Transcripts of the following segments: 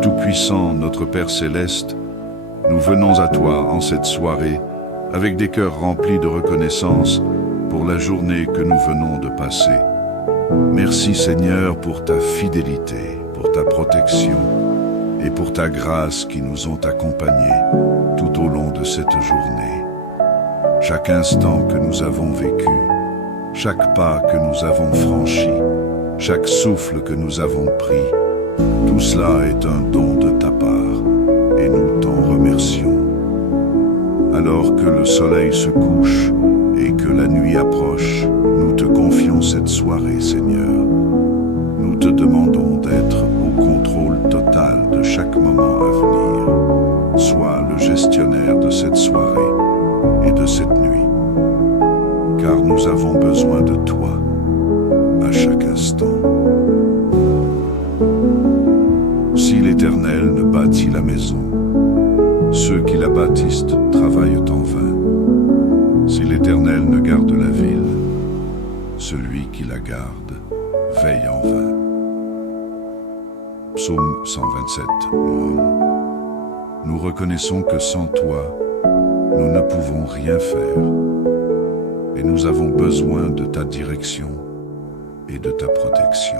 Dieu Tout-Puissant, notre Père Céleste, nous venons à toi en cette soirée avec des cœurs remplis de reconnaissance pour la journée que nous venons de passer. Merci Seigneur pour ta fidélité, pour ta protection et pour ta grâce qui nous ont accompagnés tout au long de cette journée. Chaque instant que nous avons vécu, chaque pas que nous avons franchi, chaque souffle que nous avons pris, tout cela est un don de ta part et nous t'en remercions. Alors que le soleil se couche et que la nuit approche, nous te confions cette soirée, Seigneur. Nous te demandons d'être au contrôle total de chaque moment à venir. Sois le gestionnaire de cette soirée et de cette nuit, car nous avons besoin de toi à chaque instant. Si l'Éternel ne bâtit la maison, ceux qui la bâtissent travaillent en vain. Si l'Éternel ne garde la ville, celui qui la garde veille en vain. Psaume 127. Nous reconnaissons que sans toi, nous ne pouvons rien faire, et nous avons besoin de ta direction et de ta protection.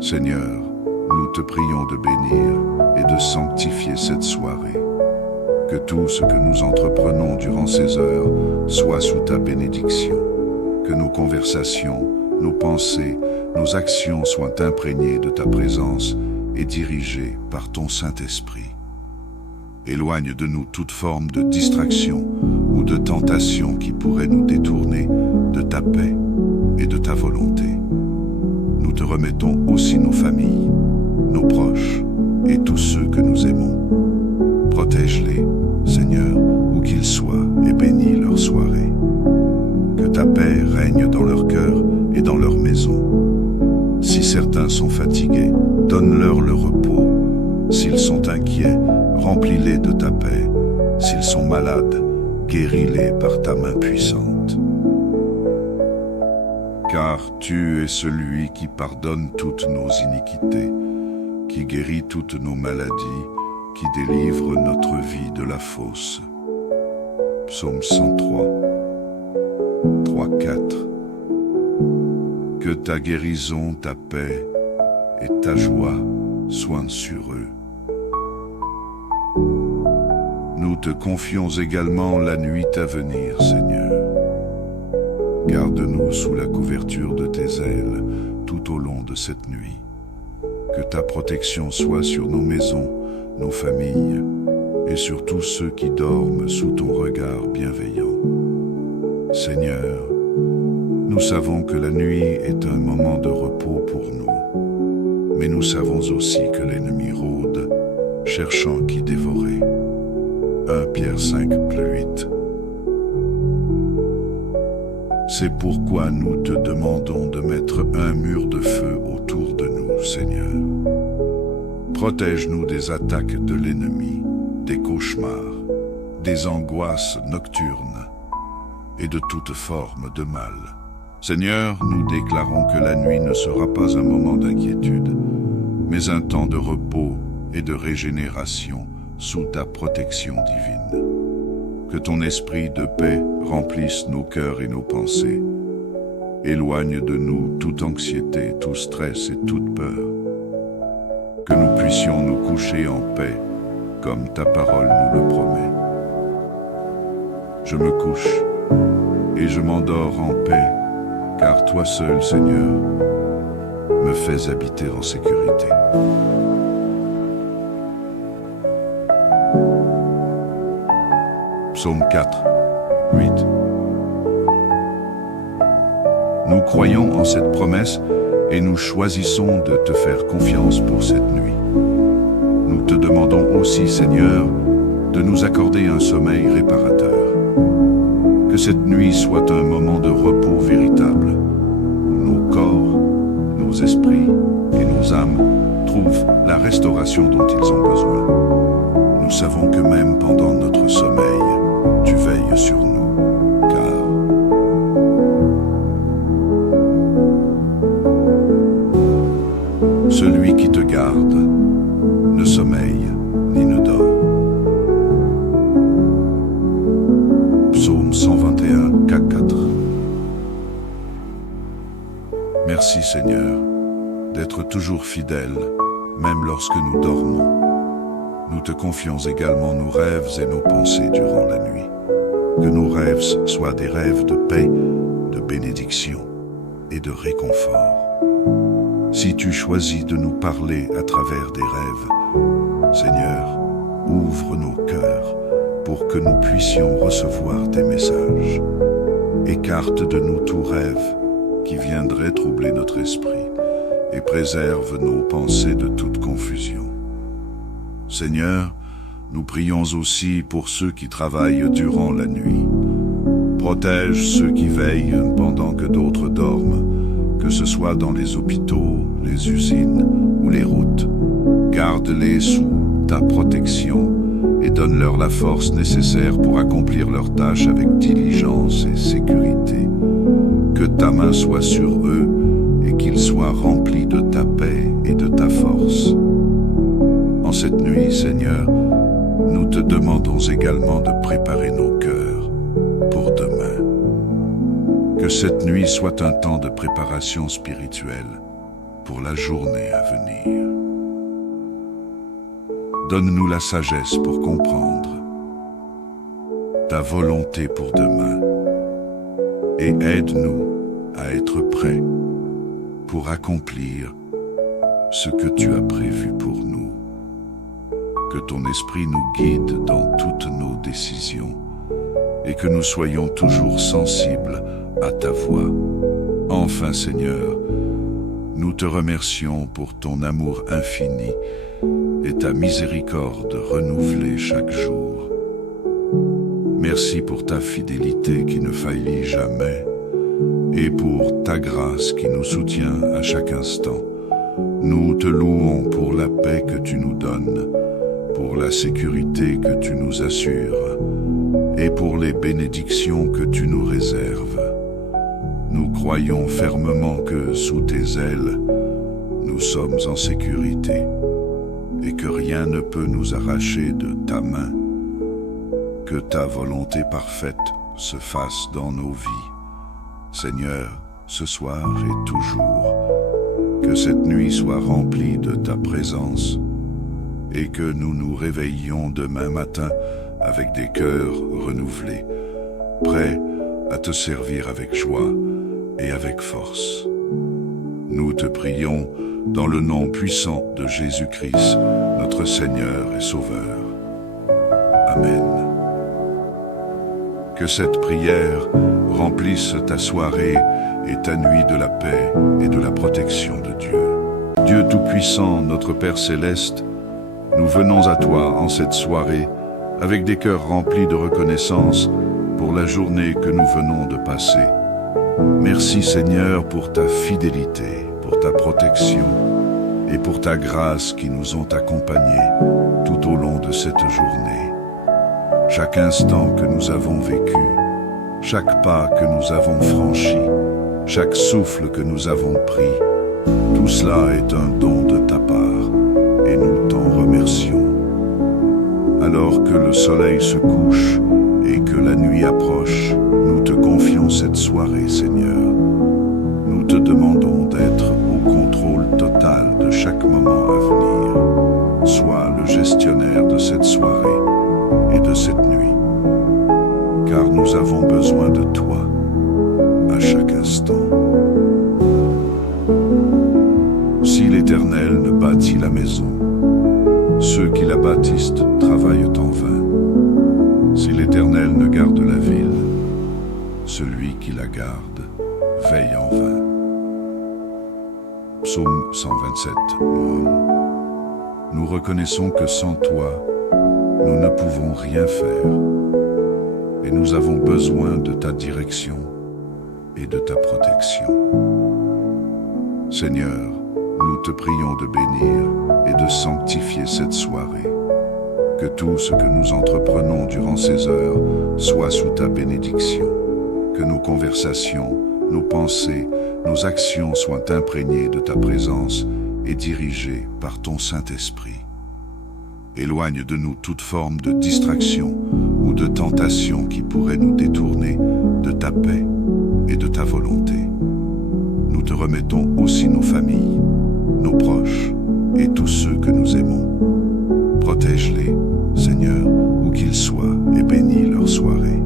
Seigneur, nous te prions de bénir et de sanctifier cette soirée. Que tout ce que nous entreprenons durant ces heures soit sous ta bénédiction. Que nos conversations, nos pensées, nos actions soient imprégnées de ta présence et dirigées par ton Saint-Esprit. Éloigne de nous toute forme de distraction ou de tentation qui pourrait nous détourner de ta paix et de ta volonté. Nous te remettons aussi nos familles, nos proches et tous ceux que nous aimons. Protège-les, Seigneur, où qu'ils soient, et bénis leur soirée. Que ta paix règne dans leur cœur et dans leur maison. Si certains sont fatigués, donne-leur le repos. S'ils sont inquiets, remplis-les de ta paix. S'ils sont malades, guéris-les par ta main puissante. Car tu es celui qui pardonne toutes nos iniquités, qui guérit toutes nos maladies, qui délivre notre vie de la fosse. Psaume 103, 3-4. Que ta guérison, ta paix et ta joie soient sur eux. Nous te confions également la nuit à venir, Seigneur. Garde-nous sous la couverture de tes ailes tout au long de cette nuit. Que ta protection soit sur nos maisons, nos familles et sur tous ceux qui dorment sous ton regard bienveillant. Seigneur, nous savons que la nuit est un moment de repos pour nous, mais nous savons aussi que l'ennemi rôde, cherchant qui dévorer. 1 Pierre 5:8. C'est pourquoi nous te demandons de mettre un mur de feu autour de nous, Seigneur. Protège-nous des attaques de l'ennemi, des cauchemars, des angoisses nocturnes et de toute forme de mal. Seigneur, nous déclarons que la nuit ne sera pas un moment d'inquiétude, mais un temps de repos et de régénération sous ta protection divine. Que ton esprit de paix remplisse nos cœurs et nos pensées. Éloigne de nous toute anxiété, tout stress et toute peur. Que nous puissions nous coucher en paix, comme ta parole nous le promet. Je me couche et je m'endors en paix, car toi seul, Seigneur, me fais habiter en sécurité. Psaume 4, 8. Nous croyons en cette promesse et nous choisissons de te faire confiance pour cette nuit. Nous te demandons aussi, Seigneur, de nous accorder un sommeil réparateur. Que cette nuit soit un moment de repos véritable, où nos corps, nos esprits et nos âmes trouvent la restauration dont ils ont besoin. Nous savons que même pendant notre sommeil, tu veilles sur nous, car celui qui te garde Merci Seigneur, d'être toujours fidèle, même lorsque nous dormons. Nous te confions également nos rêves et nos pensées durant la nuit. Que nos rêves soient des rêves de paix, de bénédiction et de réconfort. Si tu choisis de nous parler à travers des rêves, Seigneur, ouvre nos cœurs pour que nous puissions recevoir tes messages. Écarte de nous tout rêve qui viendrait troubler notre esprit et préserve nos pensées de toute confusion. Seigneur, nous prions aussi pour ceux qui travaillent durant la nuit. Protège ceux qui veillent pendant que d'autres dorment, que ce soit dans les hôpitaux, les usines ou les routes. Garde-les sous ta protection et donne-leur la force nécessaire pour accomplir leurs tâches avec diligence et sécurité. Que ta main soit sur eux et qu'ils soient remplis de ta paix et de ta force. En cette nuit, Seigneur, nous te demandons également de préparer nos cœurs pour demain. Que cette nuit soit un temps de préparation spirituelle pour la journée à venir. Donne-nous la sagesse pour comprendre ta volonté pour demain et aide-nous à être prêts pour accomplir ce que tu as prévu pour nous. Que ton esprit nous guide dans toutes nos décisions et que nous soyons toujours sensibles à ta voix. Enfin, Seigneur, nous te remercions pour ton amour infini et ta miséricorde renouvelée chaque jour. Merci pour ta fidélité qui ne faillit jamais et pour ta grâce qui nous soutient à chaque instant. Nous te louons pour la paix que tu nous donnes, pour la sécurité que tu nous assures et pour les bénédictions que tu nous réserves. Nous croyons fermement que sous tes ailes, nous sommes en sécurité et que rien ne peut nous arracher de ta main. Que ta volonté parfaite se fasse dans nos vies. Seigneur, ce soir et toujours, que cette nuit soit remplie de ta présence et que nous nous réveillions demain matin avec des cœurs renouvelés, prêts à te servir avec joie et avec force. Nous te prions dans le nom puissant de Jésus-Christ, notre Seigneur et Sauveur. Amen. Que cette prière remplisse ta soirée et ta nuit de la paix et de la protection de Dieu. Dieu Tout-Puissant, notre Père Céleste, nous venons à toi en cette soirée avec des cœurs remplis de reconnaissance pour la journée que nous venons de passer. Merci Seigneur pour ta fidélité, pour ta protection et pour ta grâce qui nous ont accompagnés tout au long de cette journée. Chaque instant que nous avons vécu, chaque pas que nous avons franchi, chaque souffle que nous avons pris, tout cela est un don de ta part et nous t'en remercions. Alors que le soleil se couche et que la nuit approche, nous te confions cette soirée, Seigneur. Nous te demandons d'être au contrôle total de chaque moment à venir. Sois le gestionnaire de cette soirée et de cette nuit, car nous avons besoin de toi à chaque instant. Si l'Éternel ne bâtit la maison, ceux qui la bâtissent travaillent en vain. Si l'Éternel ne garde la ville, celui qui la garde veille en vain. Psaume 127. Nous reconnaissons que sans toi, nous ne pouvons rien faire et nous avons besoin de ta direction et de ta protection. Seigneur, nous te prions de bénir et de sanctifier cette soirée. Que tout ce que nous entreprenons durant ces heures soit sous ta bénédiction. Que nos conversations, nos pensées, nos actions soient imprégnées de ta présence et dirigées par ton Saint-Esprit. Éloigne de nous toute forme de distraction ou de tentation qui pourrait nous détourner de ta paix et de ta volonté. Nous te remettons aussi nos familles, nos proches et tous ceux que nous aimons. Protège-les, Seigneur, où qu'ils soient, et bénis leur soirée.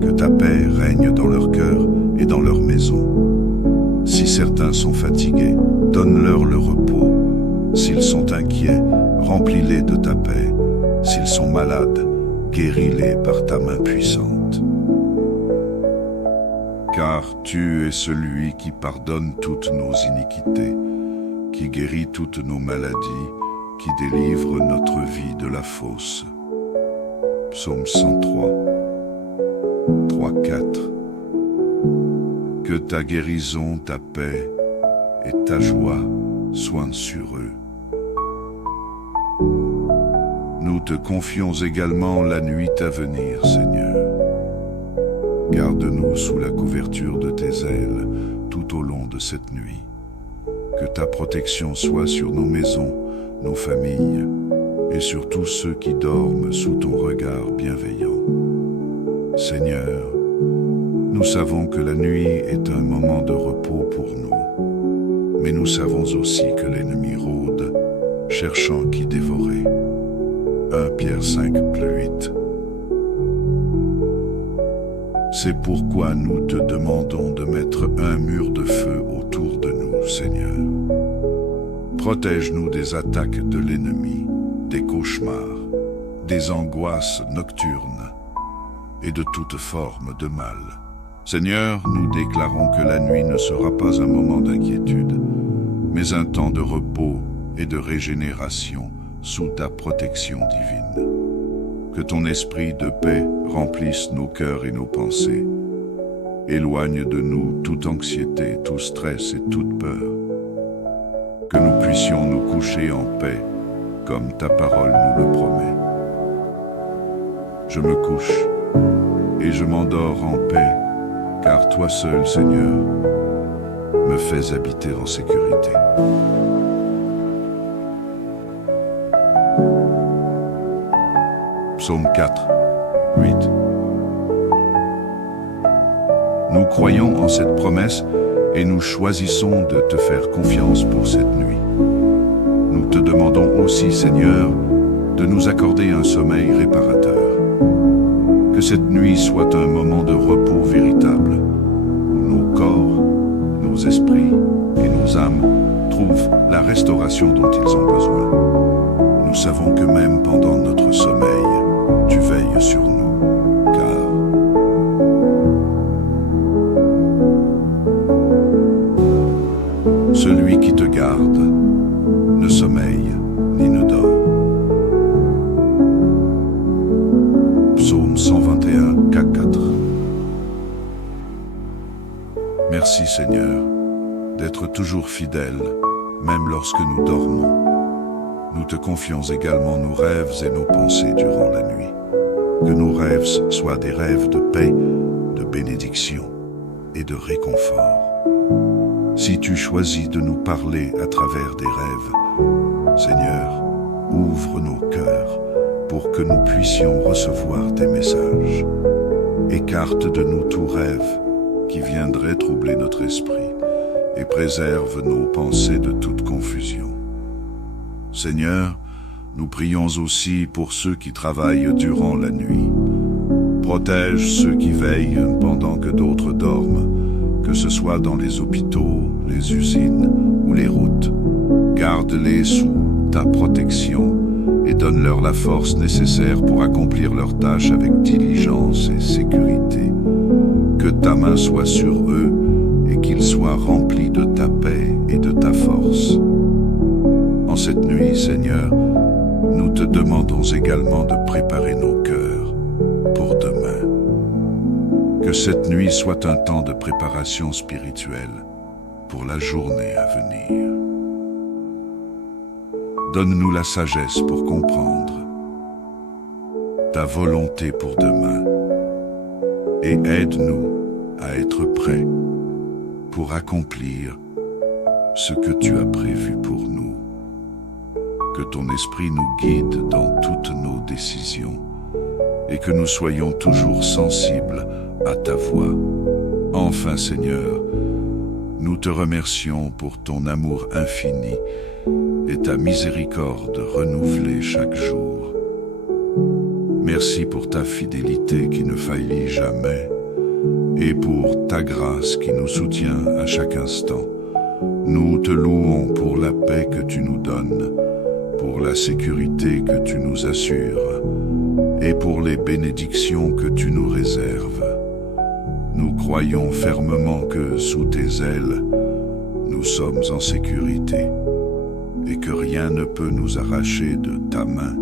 Que ta paix règne dans leur cœur et dans leur maison. Si certains sont fatigués, donne-leur le repos. S'ils sont inquiets, remplis-les de ta paix. S'ils sont malades, guéris-les par ta main puissante. Car tu es celui qui pardonne toutes nos iniquités, qui guérit toutes nos maladies, qui délivre notre vie de la fosse. Psaume 103, 3-4. Que ta guérison, ta paix et ta joie soient sur eux. Nous te confions également la nuit à venir, Seigneur. Garde-nous sous la couverture de tes ailes tout au long de cette nuit. Que ta protection soit sur nos maisons, nos familles et sur tous ceux qui dorment sous ton regard bienveillant. Seigneur, nous savons que la nuit est un moment de repos pour nous, mais nous savons aussi que l'ennemi rôde, cherchant qui dévorer. 1 Pierre 5:8. C'est pourquoi nous te demandons de mettre un mur de feu autour de nous, Seigneur. Protège-nous des attaques de l'ennemi, des cauchemars, des angoisses nocturnes et de toute forme de mal. Seigneur, nous déclarons que la nuit ne sera pas un moment d'inquiétude, mais un temps de repos et de régénération sous ta protection divine. Que ton esprit de paix remplisse nos cœurs et nos pensées. Éloigne de nous toute anxiété, tout stress et toute peur. Que nous puissions nous coucher en paix, comme ta parole nous le promet. Je me couche et je m'endors en paix, car toi seul, Seigneur, me fais habiter en sécurité. Psaume 4, 8. Nous croyons en cette promesse et nous choisissons de te faire confiance pour cette nuit. Nous te demandons aussi, Seigneur, de nous accorder un sommeil réparateur. Que cette nuit soit un moment de repos véritable, où nos corps, nos esprits et nos âmes trouvent la restauration dont ils ont besoin. Nous savons que même pendant notre sommeil, tu veilles sur nous, car celui qui te garde ne sommeille ni ne dort. Psaume 121, 4. Merci Seigneur d'être toujours fidèle, même lorsque nous dormons. Nous te confions également nos rêves et nos pensées durant la nuit. Que nos rêves soient des rêves de paix, de bénédiction et de réconfort. Si tu choisis de nous parler à travers des rêves, Seigneur, ouvre nos cœurs pour que nous puissions recevoir tes messages. Écarte de nous tout rêve qui viendrait troubler notre esprit et préserve nos pensées de toute confusion. Seigneur, nous prions aussi pour ceux qui travaillent durant la nuit. Protège ceux qui veillent pendant que d'autres dorment, que ce soit dans les hôpitaux, les usines ou les routes. Garde-les sous ta protection et donne-leur la force nécessaire pour accomplir leurs tâches avec diligence et sécurité. Que ta main soit sur eux et qu'ils soient remplis de ta paix et de ta force. En cette nuit, Seigneur, nous te demandons également de préparer nos cœurs pour demain. Que cette nuit soit un temps de préparation spirituelle pour la journée à venir. Donne-nous la sagesse pour comprendre ta volonté pour demain et aide-nous à être prêts pour accomplir ce que tu as prévu pour nous. Que ton esprit nous guide dans toutes nos décisions et que nous soyons toujours sensibles à ta voix. Enfin, Seigneur, Nous te remercions pour ton amour infini et ta miséricorde renouvelée chaque jour. Merci pour ta fidélité qui ne faillit jamais et pour ta grâce qui nous soutient à chaque instant. Nous te louons pour la paix que tu nous donnes, pour la sécurité que tu nous assures et pour les bénédictions que tu nous réserves. Nous croyons fermement que sous tes ailes, nous sommes en sécurité et que rien ne peut nous arracher de ta main.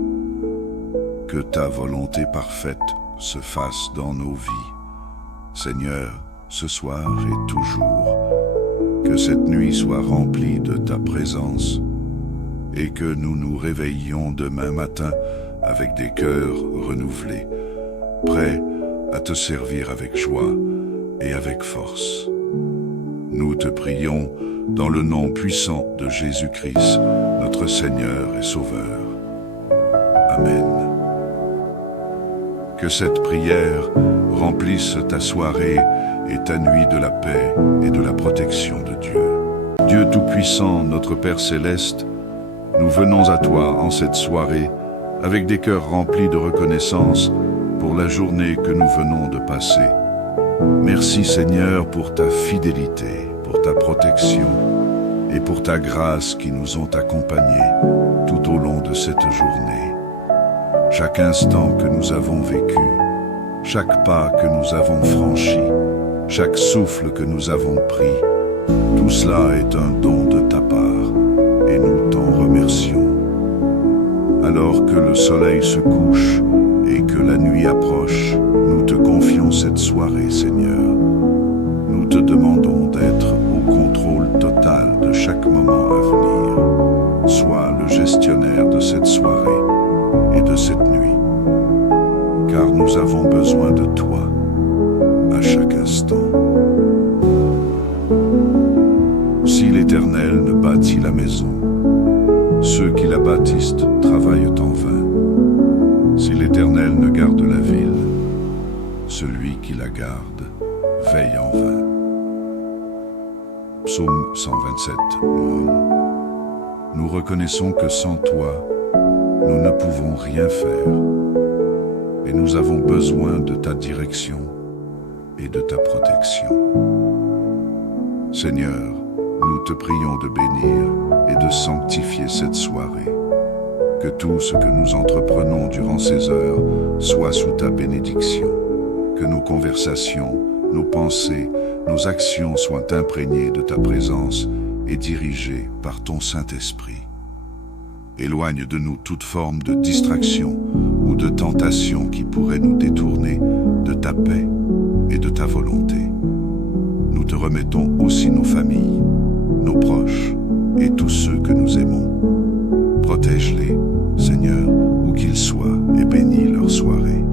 Que ta volonté parfaite se fasse dans nos vies. Seigneur, ce soir et toujours, que cette nuit soit remplie de ta présence et que nous nous réveillions demain matin avec des cœurs renouvelés, prêts à te servir avec joie et avec force. Nous te prions dans le nom puissant de Jésus-Christ, notre Seigneur et Sauveur. Amen. Que cette prière remplisse ta soirée et ta nuit de la paix et de la protection de Dieu. Dieu Tout-Puissant, notre Père Céleste, nous venons à toi en cette soirée avec des cœurs remplis de reconnaissance pour la journée que nous venons de passer. Merci Seigneur pour ta fidélité, pour ta protection et pour ta grâce qui nous ont accompagnés tout au long de cette journée. Chaque instant que nous avons vécu, chaque pas que nous avons franchi, chaque souffle que nous avons pris, tout cela est un don de ta part et nous t'en remercions. Alors que le soleil se couche et que la nuit approche, nous te confions cette soirée, Seigneur. Nous te demandons d'être au contrôle total de chaque moment à venir. Sois le gestionnaire de cette soirée et de cette nuit, car nous avons besoin de toi à chaque instant. Si l'Éternel ne bâtit la maison, ceux qui la bâtissent travaillent en vain. Si l'Éternel ne garde la ville, celui qui la garde veille en vain. Psaume 127. Nous reconnaissons que sans toi, nous ne pouvons rien faire et nous avons besoin de ta direction et de ta protection. Seigneur, nous te prions de bénir et de sanctifier cette soirée. Que tout ce que nous entreprenons durant ces heures soit sous ta bénédiction. Que nos conversations, nos pensées, nos actions soient imprégnées de ta présence et dirigées par ton Saint-Esprit. Éloigne de nous toute forme de distraction ou de tentation qui pourrait nous détourner de ta paix et de ta volonté. Nous te remettons aussi nos familles, nos proches et tous ceux que nous aimons. Protège-les, Seigneur, où qu'ils soient, et bénis leur soirée.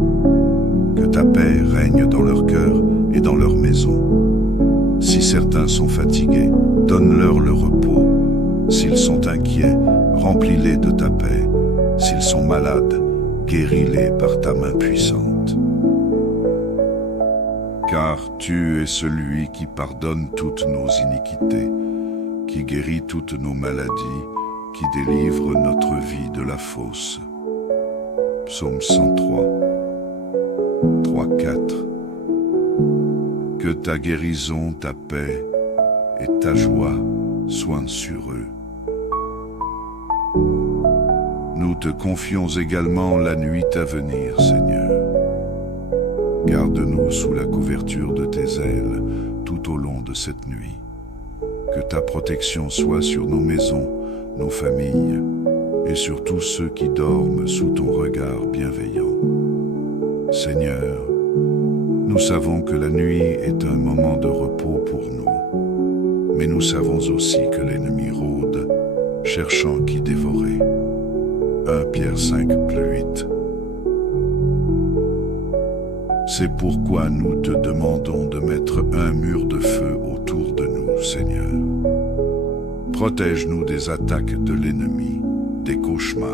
Que ta paix règne dans leur cœur et dans leur maison. Si certains sont fatigués, donne-leur le repos. S'ils sont inquiets, remplis-les de ta paix. S'ils sont malades, guéris-les par ta main puissante. Car tu es celui qui pardonne toutes nos iniquités, qui guérit toutes nos maladies, qui délivre notre vie de la fosse. Psaume 103, 3-4. Que ta guérison, ta paix et ta joie soient sur eux. Nous te confions également la nuit à venir, Seigneur. Garde-nous sous la couverture de tes ailes tout au long de cette nuit. Que ta protection soit sur nos maisons, nos familles et sur tous ceux qui dorment sous ton regard bienveillant. Seigneur, nous savons que la nuit est un moment de repos pour nous, mais nous savons aussi que l'ennemi rôde, cherchant qui dévorer. 1 Pierre 5:8. C'est pourquoi nous te demandons de mettre un mur de feu autour de nous, Seigneur. Protège-nous des attaques de l'ennemi, des cauchemars,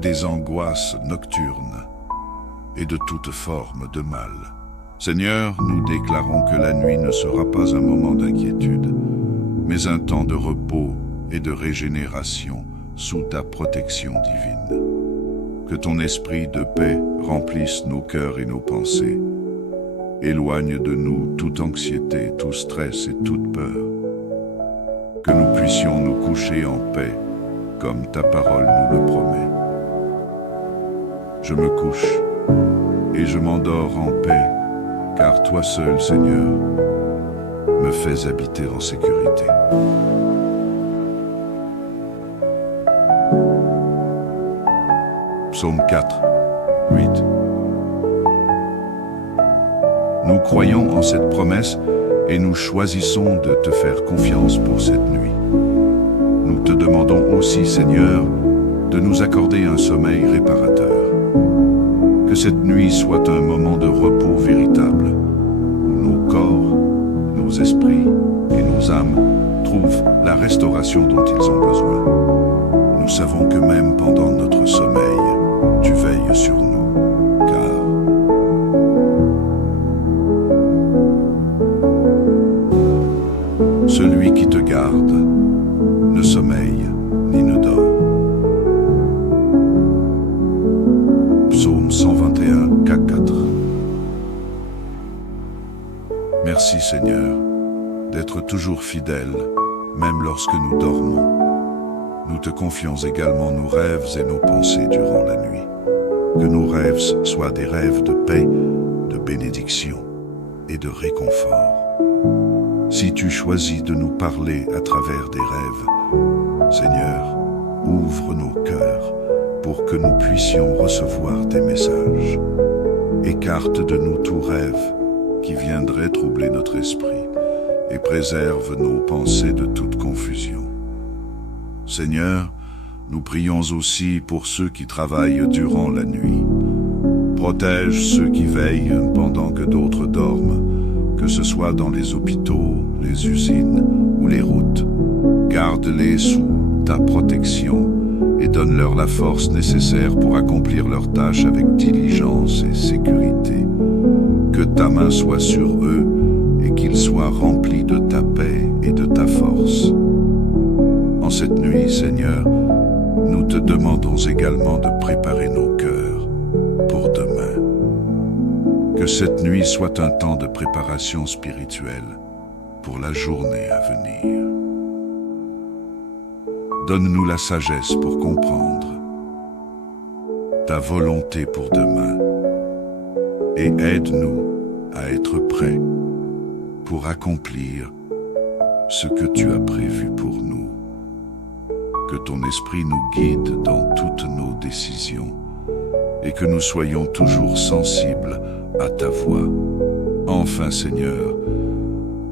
des angoisses nocturnes et de toute forme de mal. Seigneur, nous déclarons que la nuit ne sera pas un moment d'inquiétude, mais un temps de repos et de régénération sous ta protection divine. Que ton esprit de paix remplisse nos cœurs et nos pensées. Éloigne de nous toute anxiété, tout stress et toute peur. Que nous puissions nous coucher en paix, comme ta parole nous le promet. Je me couche et je m'endors en paix, car toi seul, Seigneur, me fais habiter en sécurité. Psaume 4, 8. Nous croyons en cette promesse et nous choisissons de te faire confiance pour cette nuit. Nous te demandons aussi, Seigneur, de nous accorder un sommeil réparateur. Que cette nuit soit un moment de repos véritable, où nos corps, nos esprits et nos âmes trouvent la restauration dont ils ont besoin. Nous savons que même pendant notre sommeil, tu veilles sur nous, car celui qui te garde ne sommeille ni ne dort. Psaume 121, 4. Merci Seigneur d'être toujours fidèle, même lorsque nous dormons. Nous te confions également nos rêves et nos pensées durant la nuit. Que nos rêves soient des rêves de paix, de bénédiction et de réconfort. Si tu choisis de nous parler à travers des rêves, Seigneur, ouvre nos cœurs pour que nous puissions recevoir tes messages. Écarte de nous tout rêve qui viendrait troubler notre esprit et préserve nos pensées de toute confusion. Seigneur, nous prions aussi pour ceux qui travaillent durant la nuit. Protège ceux qui veillent pendant que d'autres dorment, que ce soit dans les hôpitaux, les usines ou les routes. Garde-les sous ta protection et donne-leur la force nécessaire pour accomplir leurs tâches avec diligence et sécurité. Que ta main soit sur eux et qu'ils soient remplis de ta paix et de ta force. En cette nuit, Seigneur, nous te demandons également de préparer nos cœurs pour demain. Que cette nuit soit un temps de préparation spirituelle pour la journée à venir. Donne-nous la sagesse pour comprendre ta volonté pour demain et aide-nous à être prêts pour accomplir ce que tu as prévu pour nous. Que ton esprit nous guide dans toutes nos décisions et que nous soyons toujours sensibles à ta voix. Enfin, Seigneur,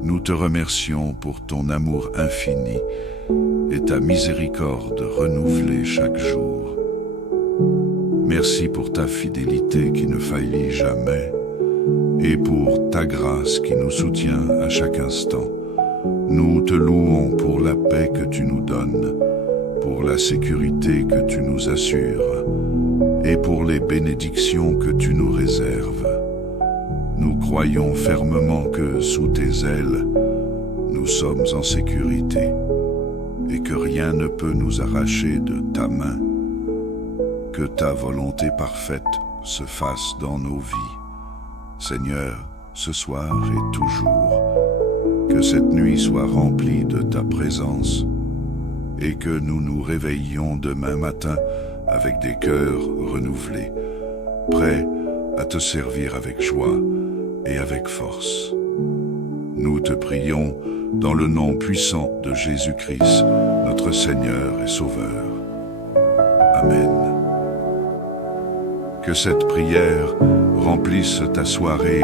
nous te remercions pour ton amour infini et ta miséricorde renouvelée chaque jour. Merci pour ta fidélité qui ne faillit jamais et pour ta grâce qui nous soutient à chaque instant. Nous te louons pour la paix que tu nous donnes, pour la sécurité que tu nous assures et pour les bénédictions que tu nous réserves. Nous croyons fermement que sous tes ailes, nous sommes en sécurité et que rien ne peut nous arracher de ta main. Que ta volonté parfaite se fasse dans nos vies. Seigneur, ce soir et toujours, que cette nuit soit remplie de ta présence et que nous nous réveillions demain matin avec des cœurs renouvelés, prêts à te servir avec joie et avec force. Nous te prions dans le nom puissant de Jésus-Christ, notre Seigneur et Sauveur. Amen. Que cette prière remplisse ta soirée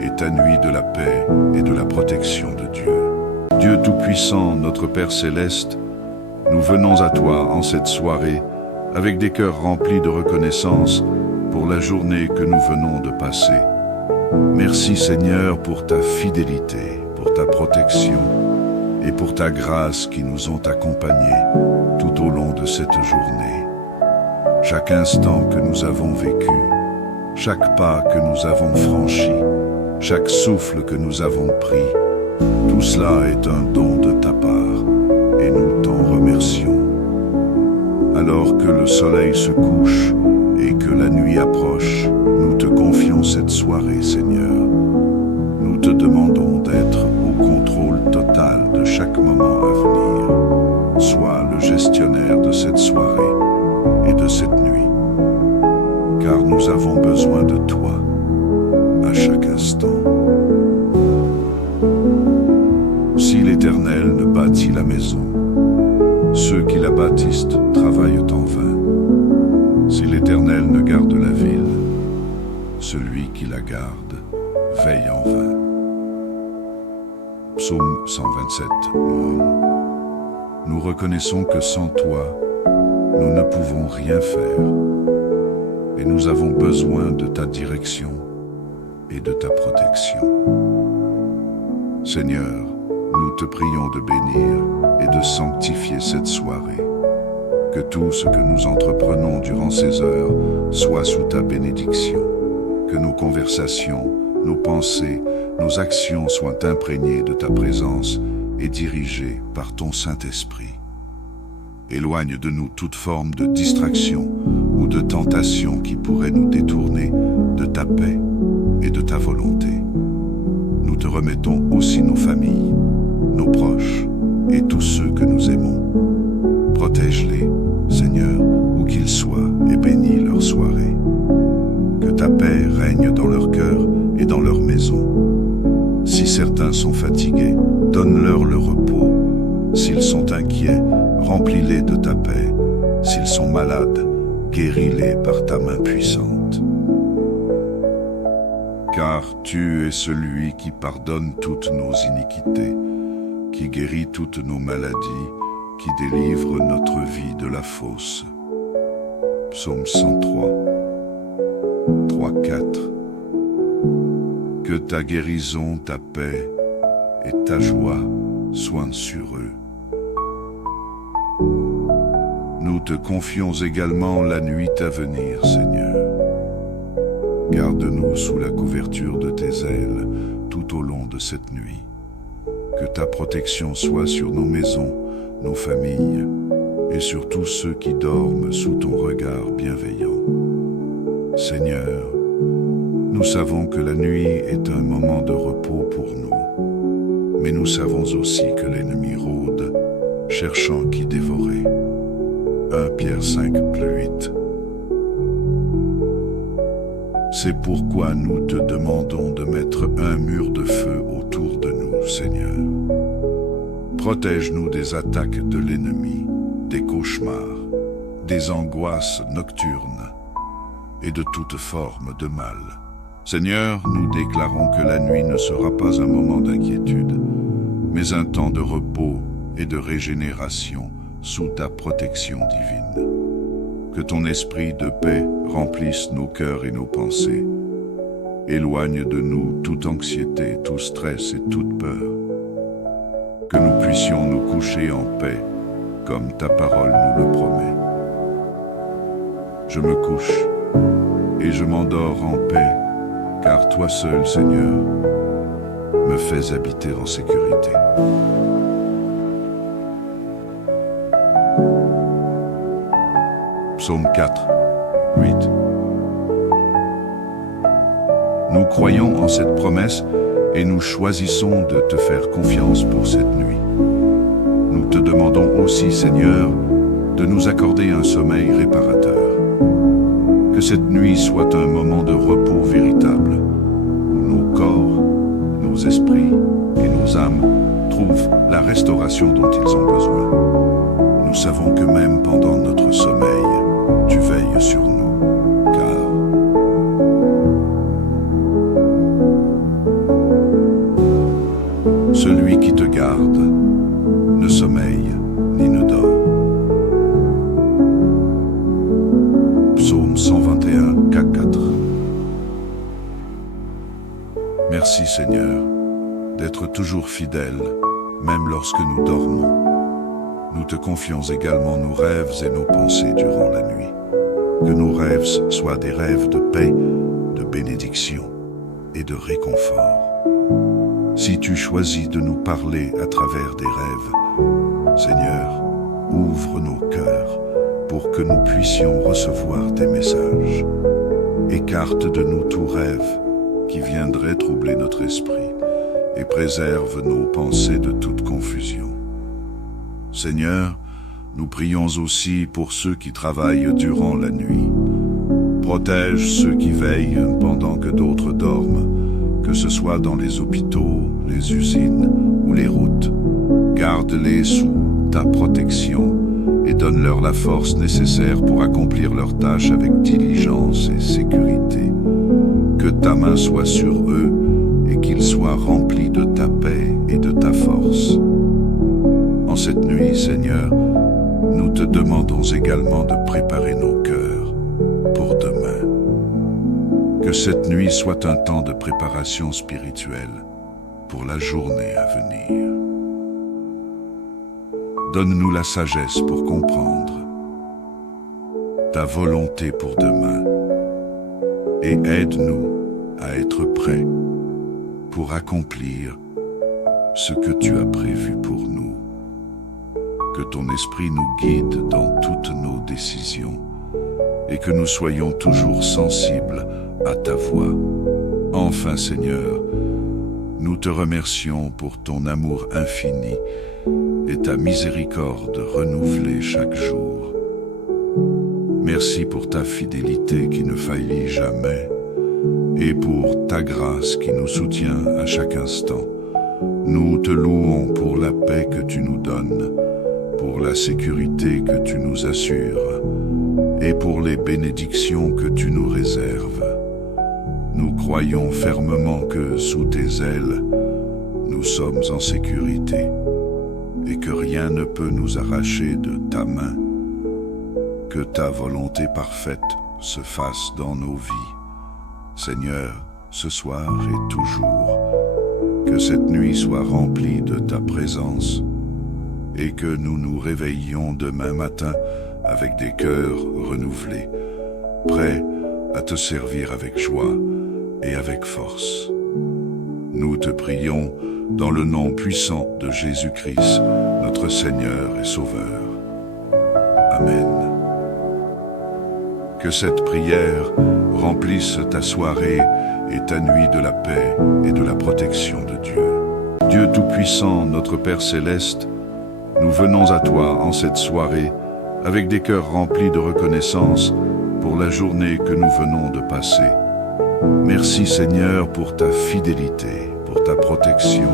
et ta nuit de la paix et de la protection de Dieu. Dieu Tout-Puissant, notre Père Céleste, nous venons à toi en cette soirée avec des cœurs remplis de reconnaissance pour la journée que nous venons de passer. Merci Seigneur pour ta fidélité, pour ta protection et pour ta grâce qui nous ont accompagnés tout au long de cette journée. Chaque instant que nous avons vécu, chaque pas que nous avons franchi, chaque souffle que nous avons pris, tout cela est un don de ta part. et nous t'en remercions. Alors que le soleil se couche et que la nuit approche, nous te confions cette soirée, Seigneur. Nous te demandons d'être au contrôle total de chaque moment à venir. Sois le gestionnaire de cette soirée et de cette nuit, car nous avons besoin de toi à chaque instant. Si l'Éternel ne bâtit la maison, ceux qui la bâtissent travaillent en vain. Si l'Éternel ne garde la ville, celui qui la garde veille en vain. Psaume 127. Nous reconnaissons que sans toi, nous ne pouvons rien faire, et nous avons besoin de ta direction et de ta protection. Seigneur, nous te prions de bénir et de sanctifier cette soirée. Que tout ce que nous entreprenons durant ces heures soit sous ta bénédiction. Que nos conversations, nos pensées, nos actions soient imprégnées de ta présence et dirigées par ton Saint-Esprit. Éloigne de nous toute forme de distraction ou de tentation qui pourrait nous détourner de ta paix et de ta volonté. Nous te remettons aussi nos familles, nos proches et tous ceux que nous aimons. Protège-les, Seigneur, où qu'ils soient, et bénis leur soirée. Que ta paix règne dans leur cœur et dans leur maison. Si certains sont fatigués, donne-leur le repos. S'ils sont inquiets, remplis-les de ta paix. S'ils sont malades, guéris-les par ta main puissante. Car tu es celui qui pardonne toutes nos iniquités, qui guérit toutes nos maladies, qui délivre notre vie de la fosse. Psaume 103, 3-4. Que ta guérison, ta paix et ta joie soient sur eux. Nous te confions également la nuit à venir, Seigneur. Garde-nous sous la couverture de tes ailes tout au long de cette nuit. Que ta protection soit sur nos maisons, nos familles et sur tous ceux qui dorment sous ton regard bienveillant. Seigneur, nous savons que la nuit est un moment de repos pour nous, mais nous savons aussi que l'ennemi rôde, cherchant qui dévorer. 1 Pierre 5:8. C'est pourquoi nous te demandons de mettre un mur de feu autour de nous, Seigneur. Protège-nous des attaques de l'ennemi, des cauchemars, des angoisses nocturnes et de toute forme de mal. Seigneur, nous déclarons que la nuit ne sera pas un moment d'inquiétude, mais un temps de repos et de régénération sous ta protection divine. Que ton esprit de paix remplisse nos cœurs et nos pensées. Éloigne de nous toute anxiété, tout stress et toute peur. Que nous puissions nous coucher en paix, comme ta parole nous le promet. Je me couche et je m'endors en paix, car toi seul, Seigneur, me fais habiter en sécurité. Psaume 4, 8. Nous croyons en cette promesse et nous choisissons de te faire confiance pour cette nuit. Nous te demandons aussi, Seigneur, de nous accorder un sommeil réparateur. Que cette nuit soit un moment de repos véritable, où nos corps, nos esprits et nos âmes trouvent la restauration dont ils ont besoin. Nous savons que même pendant notre sommeil, tu veilles sur nous, car celui qui te garde ne sommeille ni ne dort. Psaume 121, 4. Merci Seigneur d'être toujours fidèle, même lorsque nous dormons. Nous te confions également nos rêves et nos pensées durant la nuit. Que nos rêves soient des rêves de paix, de bénédiction et de réconfort. Si tu choisis de nous parler à travers des rêves, Seigneur, ouvre nos cœurs pour que nous puissions recevoir tes messages. Écarte de nous tout rêve qui viendrait troubler notre esprit et préserve nos pensées de toute confusion. Seigneur, nous prions aussi pour ceux qui travaillent durant la nuit. Protège ceux qui veillent pendant que d'autres dorment, que ce soit dans les hôpitaux, les usines ou les routes. Garde-les sous ta protection et donne-leur la force nécessaire pour accomplir leurs tâches avec diligence et sécurité. Que ta main soit sur eux et qu'ils soient remplis de ta paix et de ta force. En cette nuit, Seigneur, nous te demandons également de préparer nos cœurs pour demain. Que cette nuit soit un temps de préparation spirituelle pour la journée à venir. Donne-nous la sagesse pour comprendre ta volonté pour demain et aide-nous à être prêts pour accomplir ce que tu as prévu pour nous. Que ton esprit nous guide dans toutes nos décisions et que nous soyons toujours sensibles à ta voix. Enfin, Seigneur, nous te remercions pour ton amour infini et ta miséricorde renouvelée chaque jour. Merci pour ta fidélité qui ne faillit jamais et pour ta grâce qui nous soutient à chaque instant. Nous te louons pour la paix que tu nous donnes, pour la sécurité que tu nous assures et pour les bénédictions que tu nous réserves. Nous croyons fermement que sous tes ailes, nous sommes en sécurité et que rien ne peut nous arracher de ta main. Que ta volonté parfaite se fasse dans nos vies. Seigneur, ce soir et toujours, que cette nuit soit remplie de ta présence et que nous nous réveillions demain matin avec des cœurs renouvelés, prêts à te servir avec joie et avec force. Nous te prions dans le nom puissant de Jésus-Christ, notre Seigneur et Sauveur. Amen. Que cette prière remplisse ta soirée et ta nuit de la paix et de la protection de Dieu. Dieu Tout-Puissant, notre Père Céleste, nous venons à toi en cette soirée avec des cœurs remplis de reconnaissance pour la journée que nous venons de passer. Merci Seigneur pour ta fidélité, pour ta protection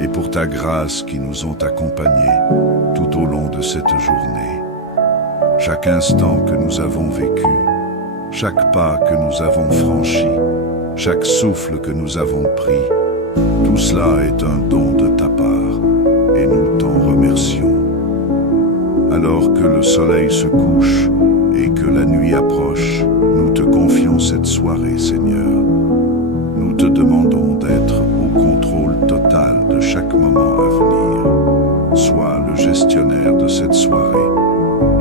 et pour ta grâce qui nous ont accompagnés tout au long de cette journée. Chaque instant que nous avons vécu, chaque pas que nous avons franchi, chaque souffle que nous avons pris, tout cela est un don de ta part et nous t'en remercions. Alors que le soleil se couche et que la nuit approche, nous te confions cette soirée, Seigneur. Nous te demandons d'être au contrôle total de chaque moment à venir. Sois le gestionnaire de cette soirée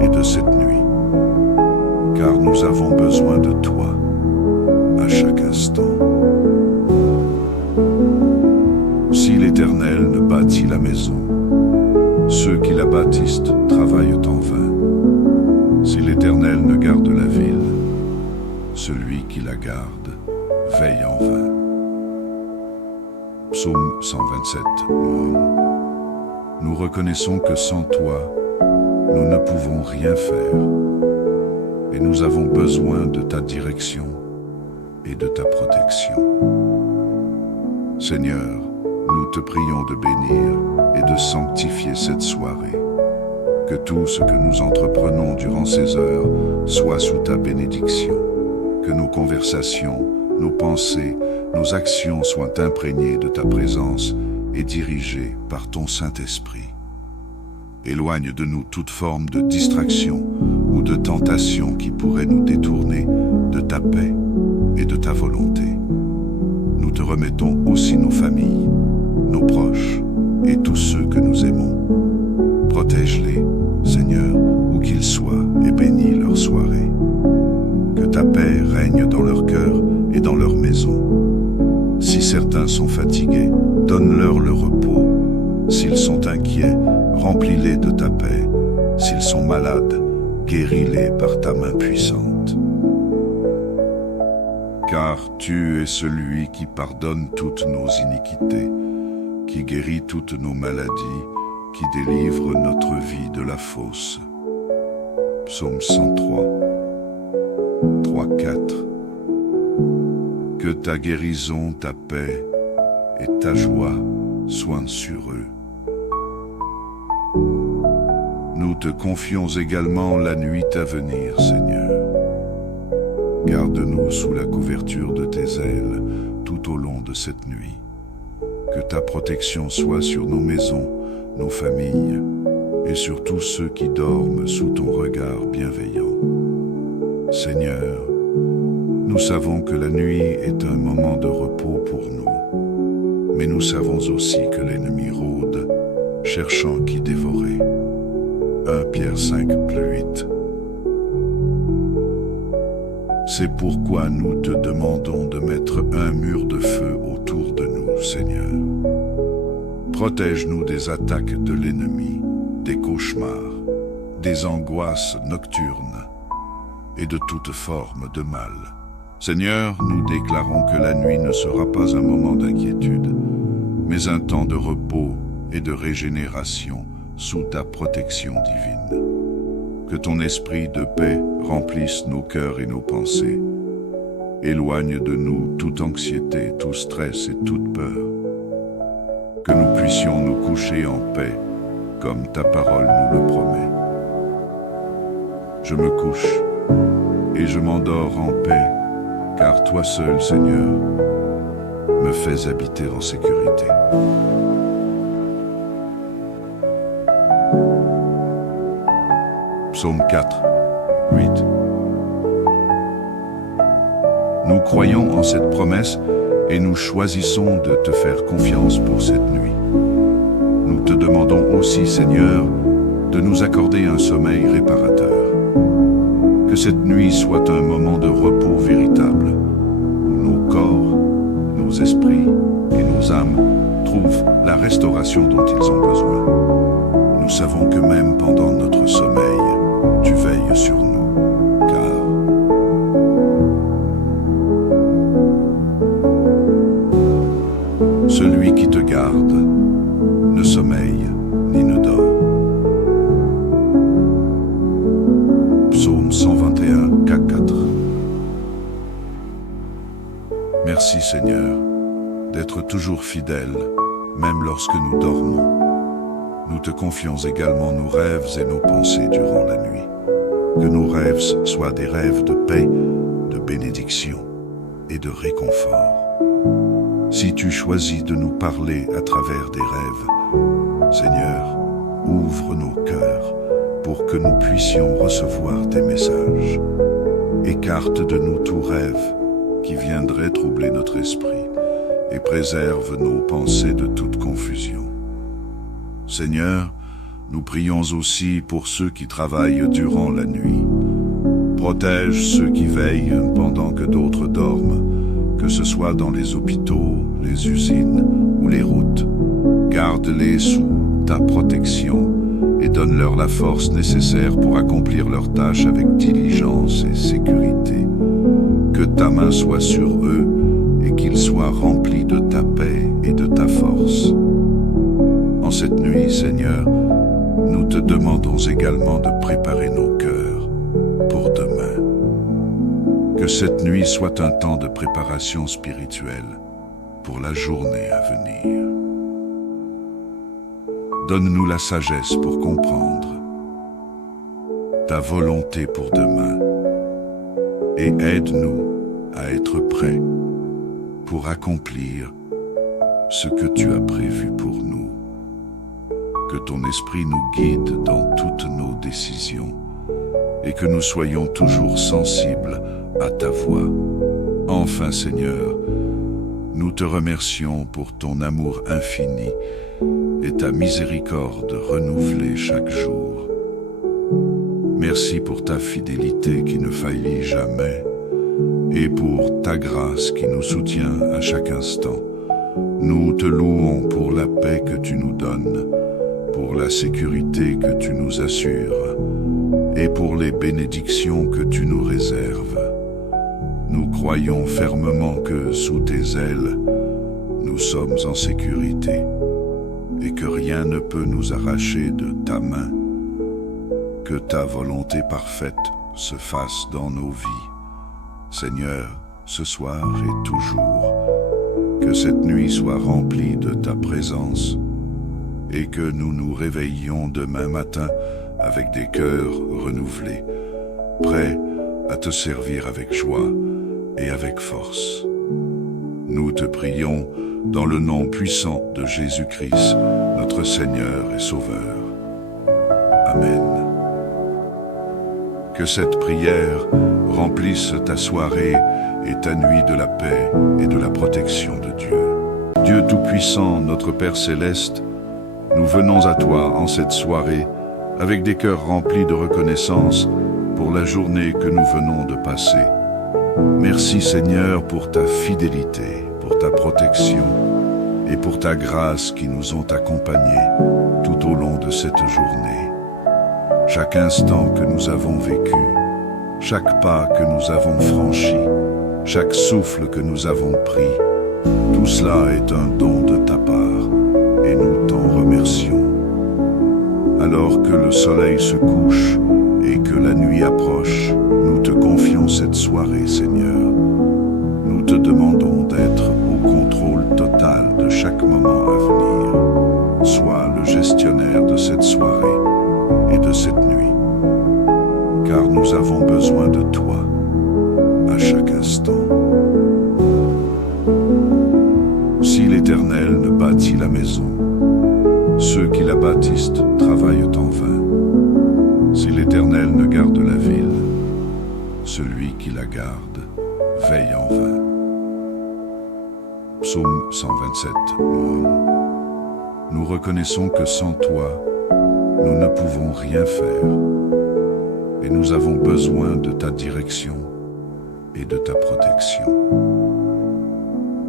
et de cette nuit, car nous avons besoin de toi à chaque instant. Si l'Éternel ne bâtit la maison, ceux qui la bâtissent travaillent en vain. Si l'Éternel ne garde la ville, celui qui la garde veille en vain. Psaume 127. Nous reconnaissons que sans toi, nous ne pouvons rien faire et nous avons besoin de ta direction et de ta protection. Seigneur, nous te prions de bénir et de sanctifier cette soirée. Que tout ce que nous entreprenons durant ces heures soit sous ta bénédiction. Que nos conversations, nos pensées, nos actions soient imprégnées de ta présence et dirigées par ton Saint-Esprit. Éloigne de nous toute forme de distraction ou de tentation qui pourrait nous détourner de ta paix et de ta volonté. Nous te remettons aussi nos familles, nos proches et tous ceux que nous aimons. Protège-les, Seigneur, où qu'ils soient, et bénis leur soirée. Que ta paix règne dans leur cœur et dans leur maison. Si certains sont fatigués, donne-leur le repos. S'ils sont inquiets, remplis-les de ta paix. S'ils sont malades, guéris-les par ta main puissante. Car tu es celui qui pardonne toutes nos iniquités, qui guérit toutes nos maladies, qui délivre notre vie de la fosse. Psaume 103, 3-4. Que ta guérison, ta paix et ta joie soient sur eux. Nous te confions également la nuit à venir, Seigneur. Garde-nous sous la couverture de tes ailes tout au long de cette nuit. Que ta protection soit sur nos maisons, nos familles et sur tous ceux qui dorment sous ton regard bienveillant. Seigneur, nous savons que la nuit est un moment de repos pour nous, mais nous savons aussi que l'ennemi rôde, cherchant qui dévorer. 1 Pierre 5:8. C'est pourquoi nous te demandons de mettre un mur de feu autour de nous, Seigneur. Protège-nous des attaques de l'ennemi, des cauchemars, des angoisses nocturnes et de toute forme de mal. Seigneur, nous déclarons que la nuit ne sera pas un moment d'inquiétude, mais un temps de repos et de régénération sous ta protection divine. Que ton esprit de paix remplisse nos cœurs et nos pensées. Éloigne de nous toute anxiété, tout stress et toute peur. Que nous puissions nous coucher en paix, comme ta parole nous le promet. Je me couche et je m'endors en paix, car toi seul, Seigneur, me fais habiter en sécurité. Psaume 4, 8. Nous croyons en cette promesse et nous choisissons de te faire confiance pour cette nuit. Nous te demandons aussi, Seigneur, de nous accorder un sommeil réparateur. Que cette nuit soit un moment de repos véritable, où nos corps, nos esprits et nos âmes trouvent la restauration dont ils ont besoin. Nous savons que même pendant notre sommeil, tu veilles sur nous, car celui qui te garde ne sommeille ni ne dort. Psaume 121, 4. Merci Seigneur d'être toujours fidèle, même lorsque nous dormons. Nous te confions également nos rêves et nos pensées durant la nuit. Que nos rêves soient des rêves de paix, de bénédiction et de réconfort. Si tu choisis de nous parler à travers des rêves, Seigneur, ouvre nos cœurs pour que nous puissions recevoir tes messages. Écarte de nous tout rêve qui viendrait troubler notre esprit et préserve nos pensées de toute confusion. Seigneur, nous prions aussi pour ceux qui travaillent durant la nuit. Protège ceux qui veillent pendant que d'autres dorment, que ce soit dans les hôpitaux, les usines ou les routes. Garde-les sous ta protection et donne-leur la force nécessaire pour accomplir leurs tâches avec diligence et sécurité. Que ta main soit sur eux et qu'ils soient remplis de ta paix et de ta force. En cette nuit, Seigneur, nous te demandons également de préparer nos cœurs pour demain. Que cette nuit soit un temps de préparation spirituelle pour la journée à venir. Donne-nous la sagesse pour comprendre ta volonté pour demain et aide-nous à être prêts pour accomplir ce que tu as prévu pour nous. Que ton esprit nous guide dans toutes nos décisions et que nous soyons toujours sensibles à ta voix. Enfin, Seigneur, nous te remercions pour ton amour infini et ta miséricorde renouvelée chaque jour. Merci pour ta fidélité qui ne faillit jamais et pour ta grâce qui nous soutient à chaque instant. Nous te louons pour la paix que tu nous donnes, pour pour la sécurité que tu nous assures et pour les bénédictions que tu nous réserves. Nous croyons fermement que, sous tes ailes, nous sommes en sécurité et que rien ne peut nous arracher de ta main. Que ta volonté parfaite se fasse dans nos vies. Seigneur, ce soir et toujours, que cette nuit soit remplie de ta présence et que nous nous réveillions demain matin avec des cœurs renouvelés, prêts à te servir avec joie et avec force. Nous te prions dans le nom puissant de Jésus-Christ, notre Seigneur et Sauveur. Amen. Que cette prière remplisse ta soirée et ta nuit de la paix et de la protection de Dieu. Dieu Tout-Puissant, notre Père Céleste, nous venons à toi en cette soirée avec des cœurs remplis de reconnaissance pour la journée que nous venons de passer. Merci Seigneur pour ta fidélité, pour ta protection et pour ta grâce qui nous ont accompagnés tout au long de cette journée. Chaque instant que nous avons vécu, chaque pas que nous avons franchi, chaque souffle que nous avons pris, tout cela est un don de ta part et nous t'en remercions. Alors que le soleil se couche et que la nuit approche, nous te confions cette soirée, Seigneur. Nous te demandons d'être au contrôle total de chaque moment à venir. Sois le gestionnaire de cette soirée et de cette nuit, car nous avons besoin de toi à chaque instant. Si l'Éternel ne bâtit la maison, ceux qui la bâtissent travaillent en vain. Si l'Éternel ne garde la ville, celui qui la garde veille en vain. Psaume 127. Nous reconnaissons que sans toi, nous ne pouvons rien faire et nous avons besoin de ta direction et de ta protection.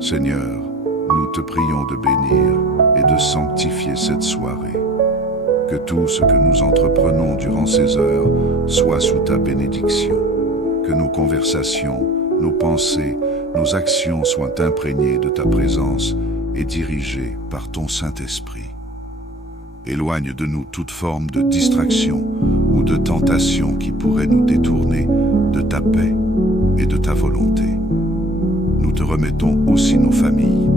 Seigneur, nous te prions de bénir et de sanctifier cette soirée. Que tout ce que nous entreprenons durant ces heures soit sous ta bénédiction. Que nos conversations, nos pensées, nos actions soient imprégnées de ta présence et dirigées par ton Saint-Esprit. Éloigne de nous toute forme de distraction ou de tentation qui pourrait nous détourner de ta paix et de ta volonté. Nous te remettons aussi nos familles,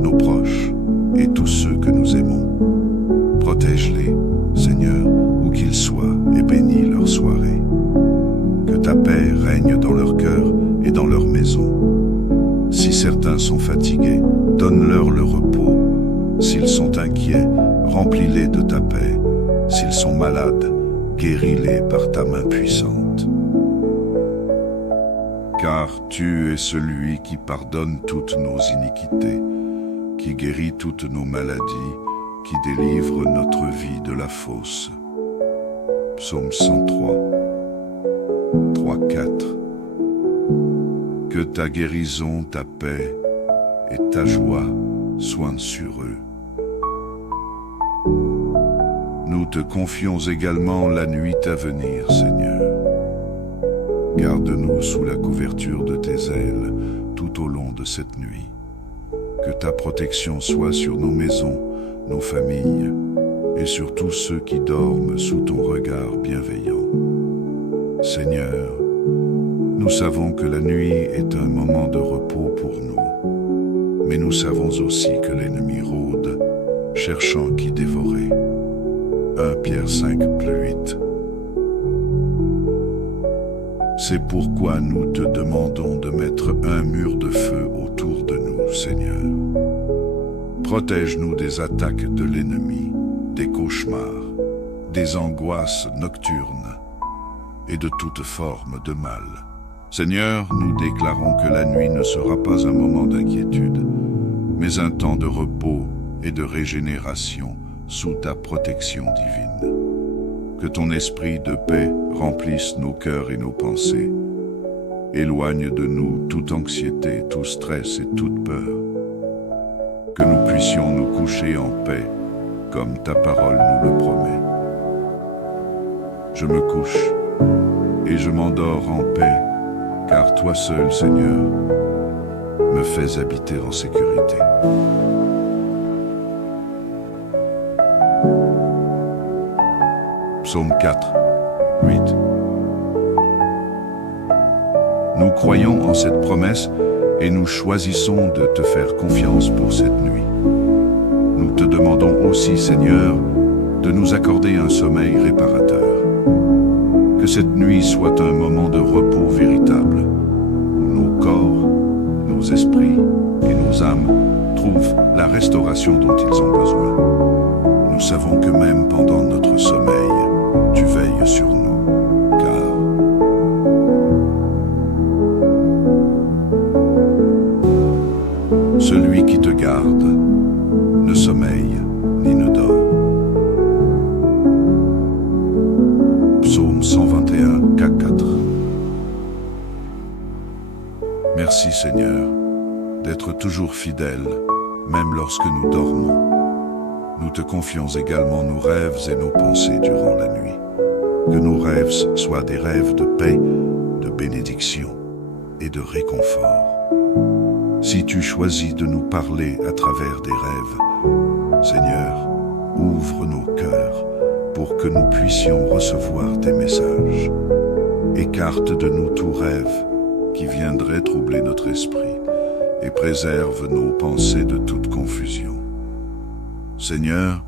nos proches et tous ceux que nous aimons. Protège-les, Seigneur, où qu'ils soient, et bénis leur soirée. Que ta paix règne dans leur cœur et dans leur maison. Si certains sont fatigués, donne-leur le repos. S'ils sont inquiets, remplis-les de ta paix. S'ils sont malades, guéris-les par ta main puissante. Car tu es celui qui pardonne toutes nos iniquités, qui guérit toutes nos maladies, qui délivre notre vie de la fosse. Psaume 103, 3-4. Que ta guérison, ta paix et ta joie soient sur eux. Nous te confions également la nuit à venir, Seigneur. Garde-nous sous la couverture de tes ailes tout au long de cette nuit. Que ta protection soit sur nos maisons, nos familles et sur tous ceux qui dorment sous ton regard bienveillant. Seigneur, nous savons que la nuit est un moment de repos pour nous, mais nous savons aussi que l'ennemi rôde, cherchant qui dévorer. 1 Pierre 5:8. C'est pourquoi nous te demandons de mettre un mur de feu autour de nous, Seigneur. Protège-nous des attaques de l'ennemi, des cauchemars, des angoisses nocturnes et de toute forme de mal. Seigneur, nous déclarons que la nuit ne sera pas un moment d'inquiétude, mais un temps de repos et de régénération sous ta protection divine. Que ton esprit de paix remplisse nos cœurs et nos pensées. Éloigne de nous toute anxiété, tout stress et toute peur. Que nous puissions nous coucher en paix comme ta parole nous le promet. Je me couche et je m'endors en paix, car toi seul, Seigneur, me fais habiter en sécurité. Psaume 4, 8. Nous croyons en cette promesse et nous choisissons de te faire confiance pour cette nuit. Nous te demandons aussi, Seigneur, de nous accorder un sommeil réparateur. Que cette nuit soit un moment de repos véritable, où nos corps, nos esprits et nos âmes trouvent la restauration dont ils ont besoin. Nous savons que même pendant notre sommeil, tu veilles sur nous, car celui qui te garde ne sommeille ni ne dort. Psaume 121, K4. Merci Seigneur d'être toujours fidèle, même lorsque nous dormons. Nous te confions également nos rêves et nos pensées durant la nuit. Que nos rêves soient des rêves de paix, de bénédiction et de réconfort. Si tu choisis de nous parler à travers des rêves, Seigneur, ouvre nos cœurs pour que nous puissions recevoir tes messages. Écarte de nous tout rêve qui viendrait troubler notre esprit et préserve nos pensées de toute confusion. Seigneur,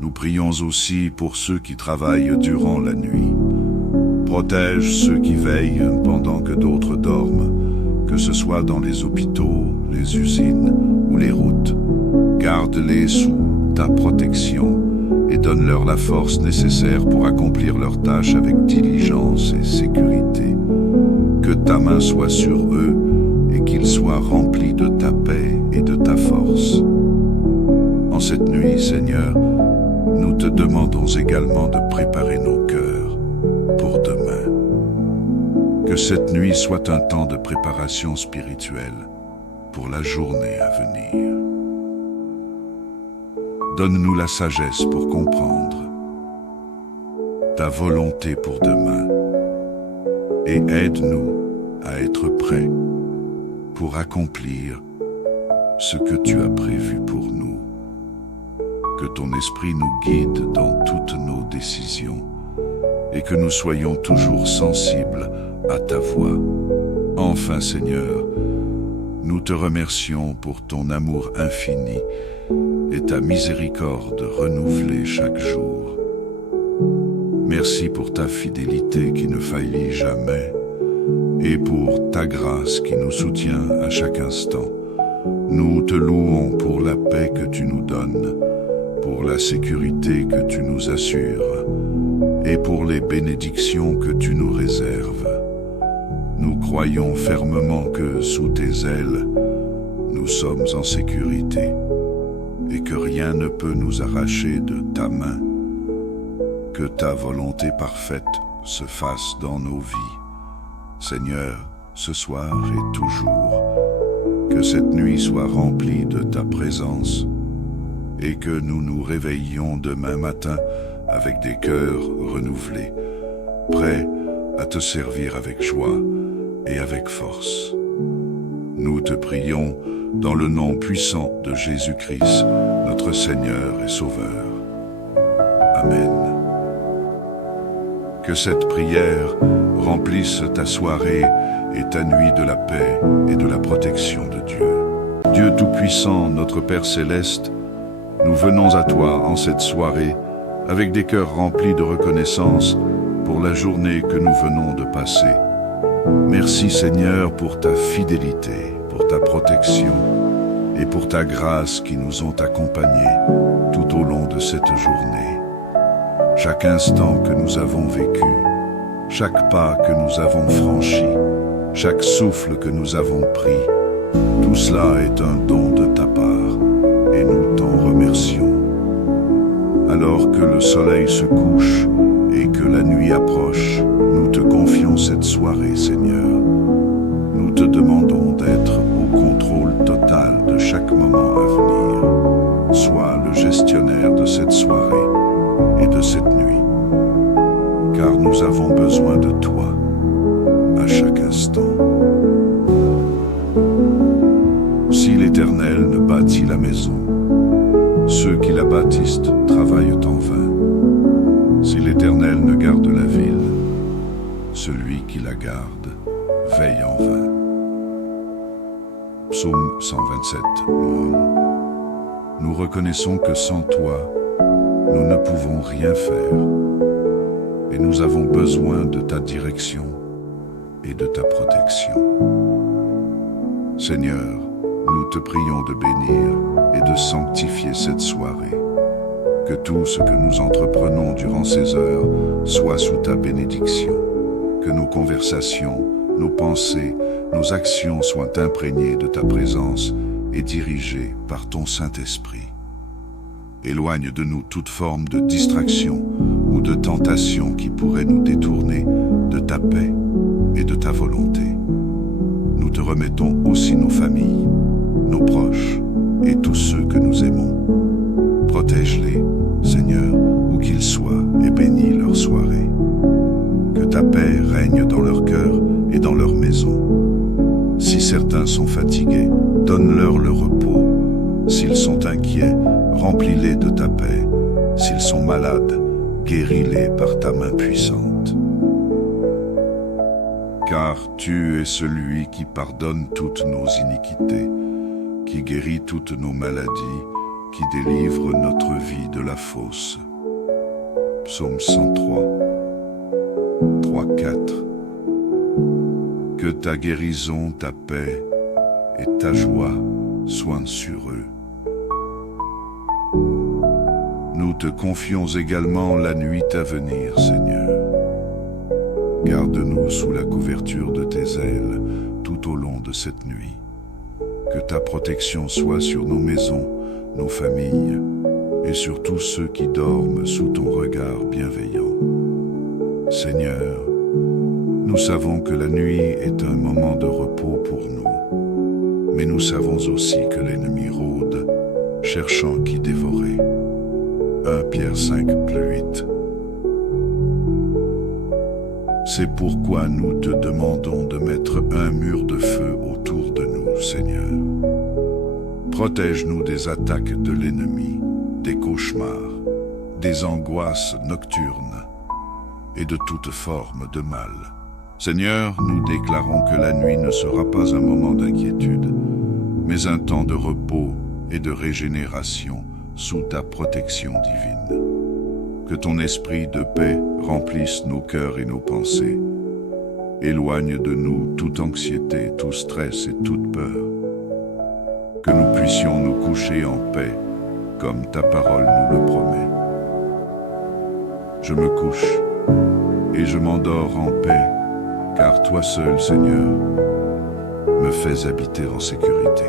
nous prions aussi pour ceux qui travaillent durant la nuit. Protège ceux qui veillent pendant que d'autres dorment, que ce soit dans les hôpitaux, les usines ou les routes. Garde-les sous ta protection et donne-leur la force nécessaire pour accomplir leurs tâches avec diligence et sécurité. Que ta main soit sur eux et qu'ils soient remplis de ta paix et de ta force. En cette nuit, Seigneur, nous te demandons également de préparer nos cœurs pour demain. Que cette nuit soit un temps de préparation spirituelle pour la journée à venir. Donne-nous la sagesse pour comprendre ta volonté pour demain et aide-nous à être prêts pour accomplir ce que tu as prévu pour nous. Que ton esprit nous guide dans toutes nos décisions et que nous soyons toujours sensibles à ta voix. Enfin, Seigneur, nous te remercions pour ton amour infini et ta miséricorde renouvelée chaque jour. Merci pour ta fidélité qui ne faillit jamais et pour ta grâce qui nous soutient à chaque instant. Nous te louons pour la paix que tu nous donnes, pour la sécurité que tu nous assures et pour les bénédictions que tu nous réserves. Nous croyons fermement que sous tes ailes, nous sommes en sécurité et que rien ne peut nous arracher de ta main. Que ta volonté parfaite se fasse dans nos vies. Seigneur, ce soir et toujours, que cette nuit soit remplie de ta présence et que nous nous réveillions demain matin avec des cœurs renouvelés, prêts à te servir avec joie et avec force. Nous te prions dans le nom puissant de Jésus-Christ, notre Seigneur et Sauveur. Amen. Que cette prière remplisse ta soirée et ta nuit de la paix et de la protection de Dieu. Dieu Tout-Puissant, notre Père Céleste, nous venons à toi en cette soirée avec des cœurs remplis de reconnaissance pour la journée que nous venons de passer. Merci Seigneur pour ta fidélité, pour ta protection et pour ta grâce qui nous ont accompagnés tout au long de cette journée. Chaque instant que nous avons vécu, chaque pas que nous avons franchi, chaque souffle que nous avons pris, tout cela est un don de ta part et nous t'en remercions. Alors que le soleil se couche et que la nuit approche, nous te confions cette soirée, Seigneur. Nous te demandons d'être au contrôle total de chaque moment à venir. Sois le gestionnaire de cette soirée et de cette nuit, car nous avons besoin de toi à chaque instant. Si l'Éternel ne bâtit la maison, ceux qui la bâtissent travaillent en vain. Si l'Éternel ne garde la ville, celui qui la garde veille en vain. Psaume 127. Nous reconnaissons que sans toi, nous ne pouvons rien faire, et nous avons besoin de ta direction et de ta protection. Seigneur, nous te prions de bénir et de sanctifier cette soirée. Que tout ce que nous entreprenons durant ces heures soit sous ta bénédiction. Que nos conversations, nos pensées, nos actions soient imprégnées de ta présence et dirigées par ton Saint-Esprit. Éloigne de nous toute forme de distraction ou de tentation qui pourrait nous détourner de ta paix et de ta volonté. Nous te remettons aussi nos familles, nos proches et tous ceux que nous aimons. Protège-les, Seigneur, où qu'ils soient, et bénis leur soirée. Que ta paix règne dans leur cœur et dans leur maison. Si certains sont fatigués, donne-leur le repos. S'ils sont inquiets, remplis-les de ta paix. S'ils sont malades, guéris-les par ta main puissante. Car tu es celui qui pardonne toutes nos iniquités, qui guérit toutes nos maladies, qui délivre notre vie de la fosse. Psaume 103, 3-4. Que ta guérison, ta paix et ta joie soient sur eux. Nous te confions également la nuit à venir, Seigneur. Garde-nous sous la couverture de tes ailes tout au long de cette nuit. Que ta protection soit sur nos maisons, nos familles et sur tous ceux qui dorment sous ton regard bienveillant. Seigneur, nous savons que la nuit est un moment de repos pour nous, mais nous savons aussi que l'ennemi rôde, cherchant qui dévorer. 1 Pierre 5:8. C'est pourquoi nous te demandons de mettre un mur de feu autour de nous, Seigneur. Protège-nous des attaques de l'ennemi, des cauchemars, des angoisses nocturnes et de toute forme de mal. Seigneur, nous déclarons que la nuit ne sera pas un moment d'inquiétude, mais un temps de repos et de régénération sous ta protection divine. Que ton esprit de paix remplisse nos cœurs et nos pensées. Éloigne de nous toute anxiété, tout stress et toute peur. Que nous puissions nous coucher en paix, comme ta parole nous le promet. Je me couche et je m'endors en paix, car toi seul, Seigneur, me fais habiter en sécurité.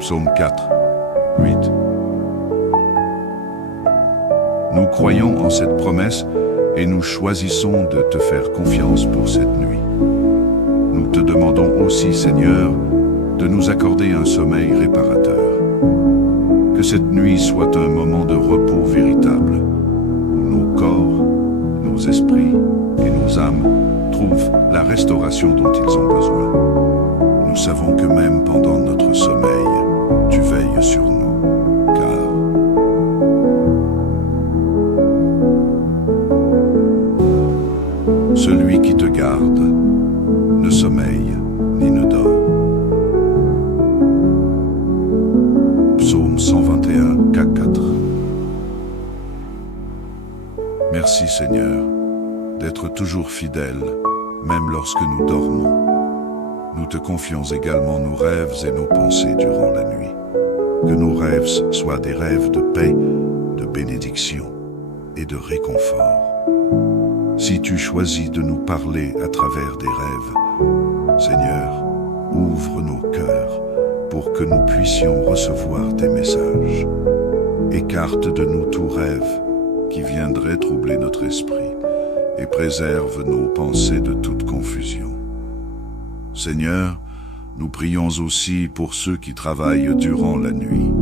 Psaume 4, 8. Nous croyons en cette promesse et nous choisissons de te faire confiance pour cette nuit. Nous te demandons aussi, Seigneur, de nous accorder un sommeil réparateur. Que cette nuit soit un moment de repos véritable, où nos corps, nos esprits et nos âmes trouvent la restauration dont ils ont besoin. Nous savons que même pendant notre sommeil, tu veilles sur nous, car celui qui te garde ne sommeille ni ne dort. Psaume 121, 4. Merci Seigneur d'être toujours fidèle, même lorsque nous dormons. Nous te confions également nos rêves et nos pensées durant la nuit. Que nos rêves soient des rêves de paix, de bénédiction et de réconfort. Si tu choisis de nous parler à travers des rêves, Seigneur, ouvre nos cœurs pour que nous puissions recevoir tes messages. Écarte de nous tout rêve qui viendrait troubler notre esprit et préserve nos pensées de toute confusion. Seigneur, Nous prions aussi pour ceux qui travaillent durant la nuit.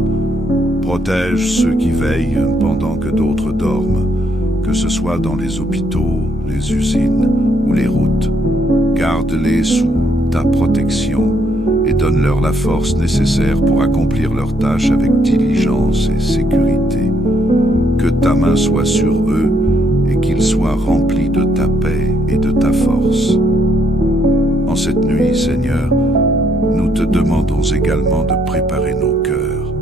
Protège ceux qui veillent pendant que d'autres dorment, que ce soit dans les hôpitaux, les usines ou les routes. Garde-les sous ta protection et donne-leur la force nécessaire pour accomplir leurs tâches avec diligence et sécurité. Que ta main soit sur eux et qu'ils soient remplis de ta paix et de ta force. En cette nuit, Seigneur, nous te demandons également de préparer nos cœurs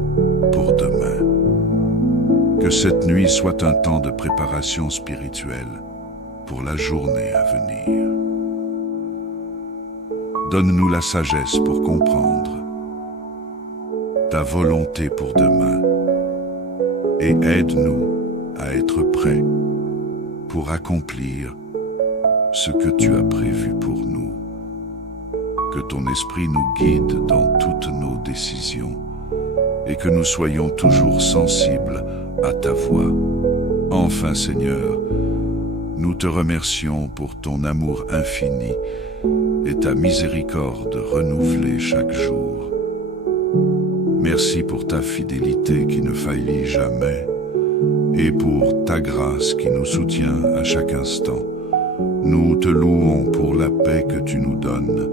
pour demain. Que cette nuit soit un temps de préparation spirituelle pour la journée à venir. Donne-nous la sagesse pour comprendre ta volonté pour demain et aide-nous à être prêts pour accomplir ce que tu as prévu pour nous. Que ton esprit nous guide dans toutes nos décisions et que nous soyons toujours sensibles à ta voix. Enfin, Seigneur, nous te remercions pour ton amour infini et ta miséricorde renouvelée chaque jour. Merci pour ta fidélité qui ne faillit jamais et pour ta grâce qui nous soutient à chaque instant. Nous te louons pour la paix que tu nous donnes,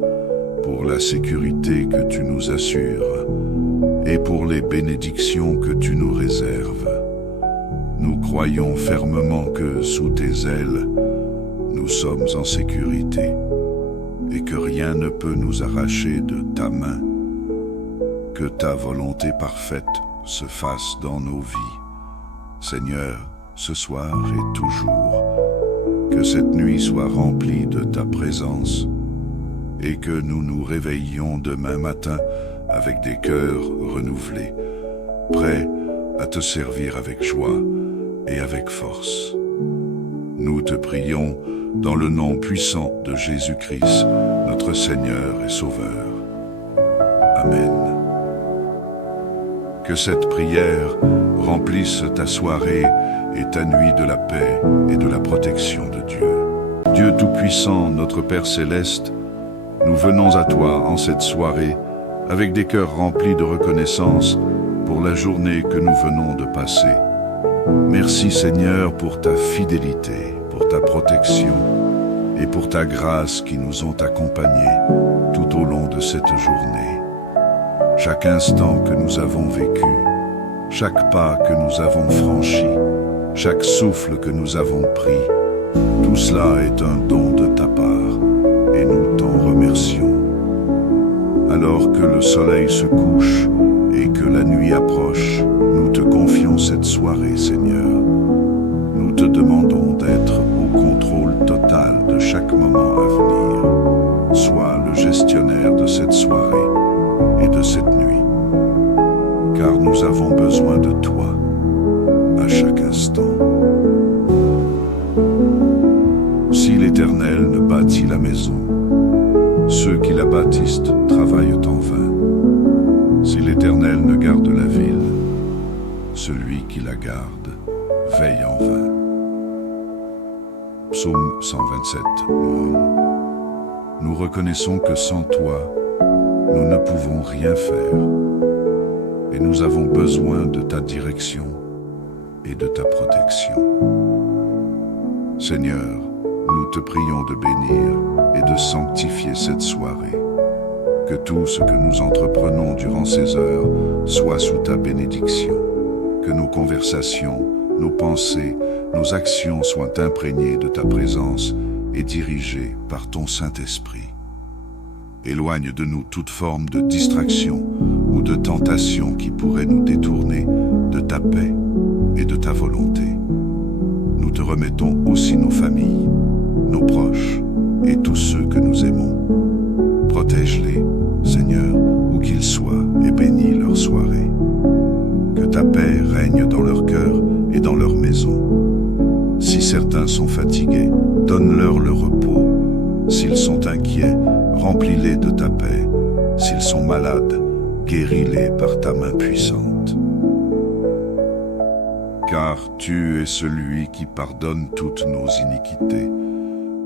pour la sécurité que tu nous assures et pour les bénédictions que tu nous réserves. Nous croyons fermement que sous tes ailes, nous sommes en sécurité et que rien ne peut nous arracher de ta main. Que ta volonté parfaite se fasse dans nos vies. Seigneur, ce soir et toujours, que cette nuit soit remplie de ta présence et que nous nous réveillions demain matin avec des cœurs renouvelés, prêts à te servir avec joie et avec force. Nous te prions dans le nom puissant de Jésus-Christ, notre Seigneur et Sauveur. Amen. Que cette prière remplisse ta soirée et ta nuit de la paix et de la protection de Dieu. Dieu Tout-Puissant, notre Père Céleste, nous venons à toi en cette soirée avec des cœurs remplis de reconnaissance pour la journée que nous venons de passer. Merci Seigneur pour ta fidélité, pour ta protection et pour ta grâce qui nous ont accompagnés tout au long de cette journée. Chaque instant que nous avons vécu, chaque pas que nous avons franchi, chaque souffle que nous avons pris, tout cela est un don de ta part et nous t'en remercions. Alors que le soleil se couche et que la nuit approche, nous te confions cette soirée, Seigneur. Nous te demandons d'être au contrôle total de chaque moment à venir. Sois le gestionnaire de cette soirée et de cette nuit, car nous avons besoin de toi à chaque instant. Si l'Éternel ne bâtit la maison, ceux qui la bâtissent travaillent en vain. Si l'Éternel ne garde la ville, celui qui la garde veille en vain. Psaume 127. Nous reconnaissons que sans toi, nous ne pouvons rien faire et nous avons besoin de ta direction et de ta protection. Seigneur, nous te prions de bénir et de sanctifier cette soirée. Que tout ce que nous entreprenons durant ces heures soit sous ta bénédiction. Que nos conversations, nos pensées, nos actions soient imprégnées de ta présence et dirigées par ton Saint-Esprit. Éloigne de nous toute forme de distraction ou de tentation qui pourrait nous détourner de ta paix et de ta volonté. Nous te remettons aussi nos familles, nos proches et tous ceux que nous aimons. Protège-les, Seigneur, où qu'ils soient, et bénis leur soirée. Que ta paix règne dans leur cœur et dans leur maison. Si certains sont fatigués, donne-leur le repos. S'ils sont inquiets, remplis-les de ta paix. S'ils sont malades, guéris-les par ta main puissante. Car tu es celui qui pardonne toutes nos iniquités,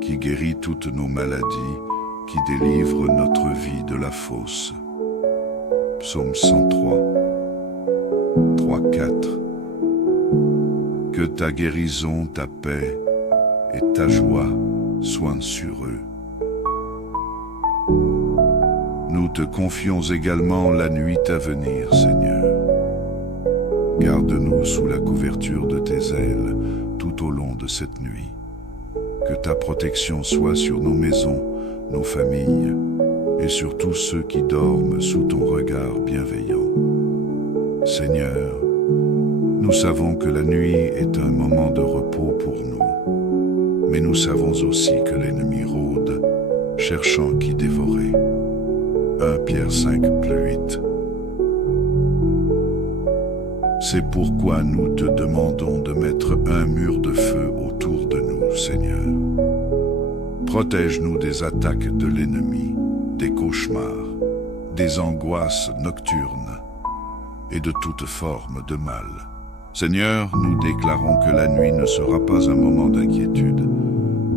qui guérit toutes nos maladies, qui délivre notre vie de la fosse. Psaume 103, 3, 4. Que ta guérison, ta paix et ta joie soient sur eux. Nous te confions également la nuit à venir, Seigneur. Garde-nous sous la couverture de tes ailes tout au long de cette nuit. Que ta protection soit sur nos maisons, nos familles et sur tous ceux qui dorment sous ton regard bienveillant. Seigneur, nous savons que la nuit est un moment de repos pour nous, mais nous savons aussi que l'ennemi rôde, cherchant qui dévorer. 1 Pierre 5, 8. C'est pourquoi nous te demandons de mettre un mur de feu autour de nous, Seigneur. Protège-nous des attaques de l'ennemi, des cauchemars, des angoisses nocturnes et de toute forme de mal. Seigneur, nous déclarons que la nuit ne sera pas un moment d'inquiétude,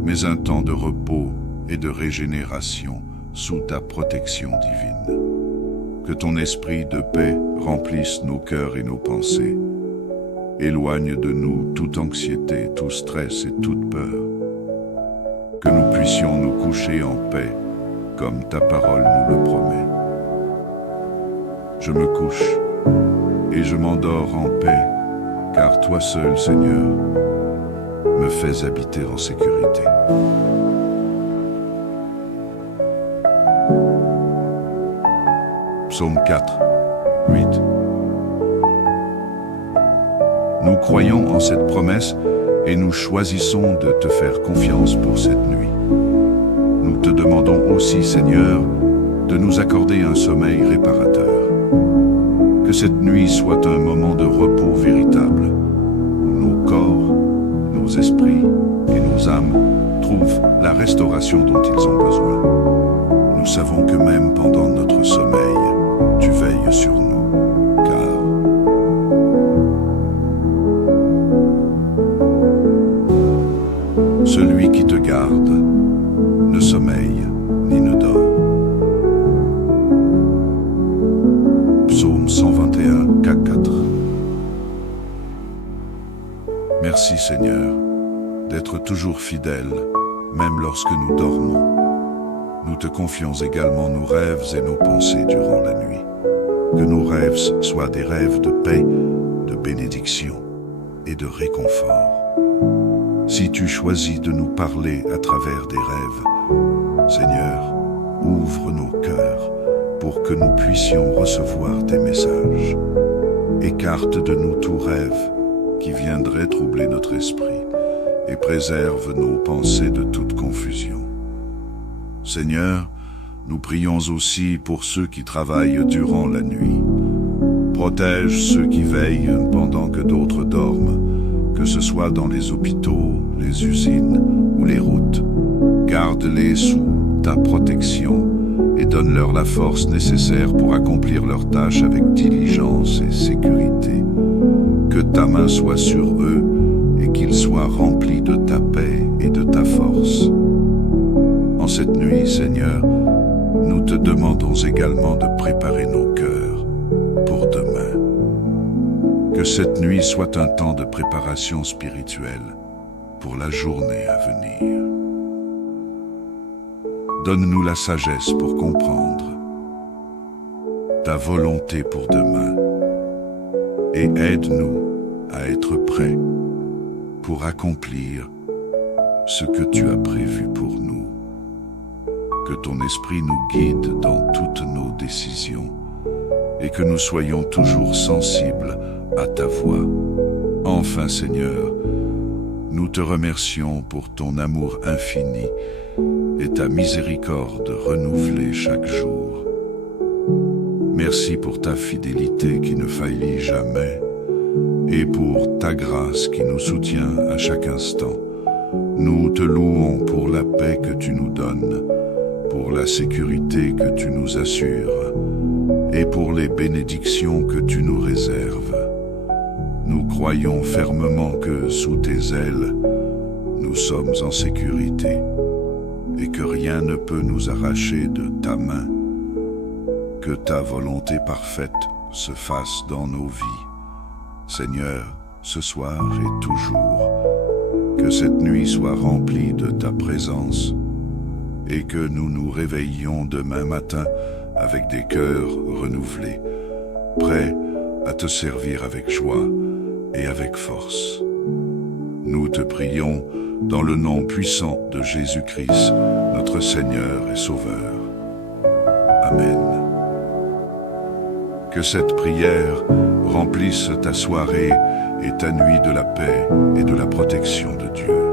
mais un temps de repos et de régénération sous ta protection divine. Que ton esprit de paix remplisse nos cœurs et nos pensées. Éloigne de nous toute anxiété, tout stress et toute peur. Que nous puissions nous coucher en paix, comme ta parole nous le promet. Je me couche et je m'endors en paix, car toi seul, Seigneur, me fais habiter en sécurité. Psaume 4, 8. Nous croyons en cette promesse et nous choisissons de te faire confiance pour cette nuit. Nous te demandons aussi, Seigneur, de nous accorder un sommeil réparateur. Que cette nuit soit un moment de repos véritable, où nos corps, nos esprits et nos âmes trouvent la restauration dont ils ont besoin. Nous savons que même pendant notre sommeil, tu veilles sur nous, car celui qui te garde ne sommeille ni ne dort. Psaume 121, 4. Merci Seigneur d'être toujours fidèle, même lorsque nous dormons. Nous te confions également nos rêves et nos pensées durant la nuit. Que nos rêves soient des rêves de paix, de bénédiction et de réconfort. Si tu choisis de nous parler à travers des rêves, Seigneur, ouvre nos cœurs pour que nous puissions recevoir tes messages. Écarte de nous tout rêve qui viendrait troubler notre esprit et préserve nos pensées de toute confusion. Seigneur, nous prions aussi pour ceux qui travaillent durant la nuit. Protège ceux qui veillent pendant que d'autres dorment, que ce soit dans les hôpitaux, les usines ou les routes. Garde-les sous ta protection et donne-leur la force nécessaire pour accomplir leurs tâches avec diligence et sécurité. Que ta main soit sur eux et qu'ils soient remplis de ta paix et de ta force. En cette nuit, Seigneur, nous te demandons également de préparer nos cœurs pour demain. Que cette nuit soit un temps de préparation spirituelle pour la journée à venir. Donne-nous la sagesse pour comprendre ta volonté pour demain et aide-nous à être prêts pour accomplir ce que tu as prévu pour nous. Que ton esprit nous guide dans toutes nos décisions et que nous soyons toujours sensibles à ta voix. Enfin, Seigneur, nous te remercions pour ton amour infini et ta miséricorde renouvelée chaque jour. Merci pour ta fidélité qui ne faillit jamais et pour ta grâce qui nous soutient à chaque instant. Nous te louons pour la paix que tu nous donnes, pour la sécurité que tu nous assures et pour les bénédictions que tu nous réserves. Nous croyons fermement que sous tes ailes, nous sommes en sécurité. et que rien ne peut nous arracher de ta main. Que ta volonté parfaite se fasse dans nos vies. Seigneur, ce soir et toujours, que cette nuit soit remplie de ta présence et que nous nous réveillions demain matin avec des cœurs renouvelés, prêts à te servir avec joie et avec force. Nous te prions dans le nom puissant de Jésus-Christ, notre Seigneur et Sauveur. Amen. Que cette prière remplisse ta soirée et ta nuit de la paix et de la protection de Dieu.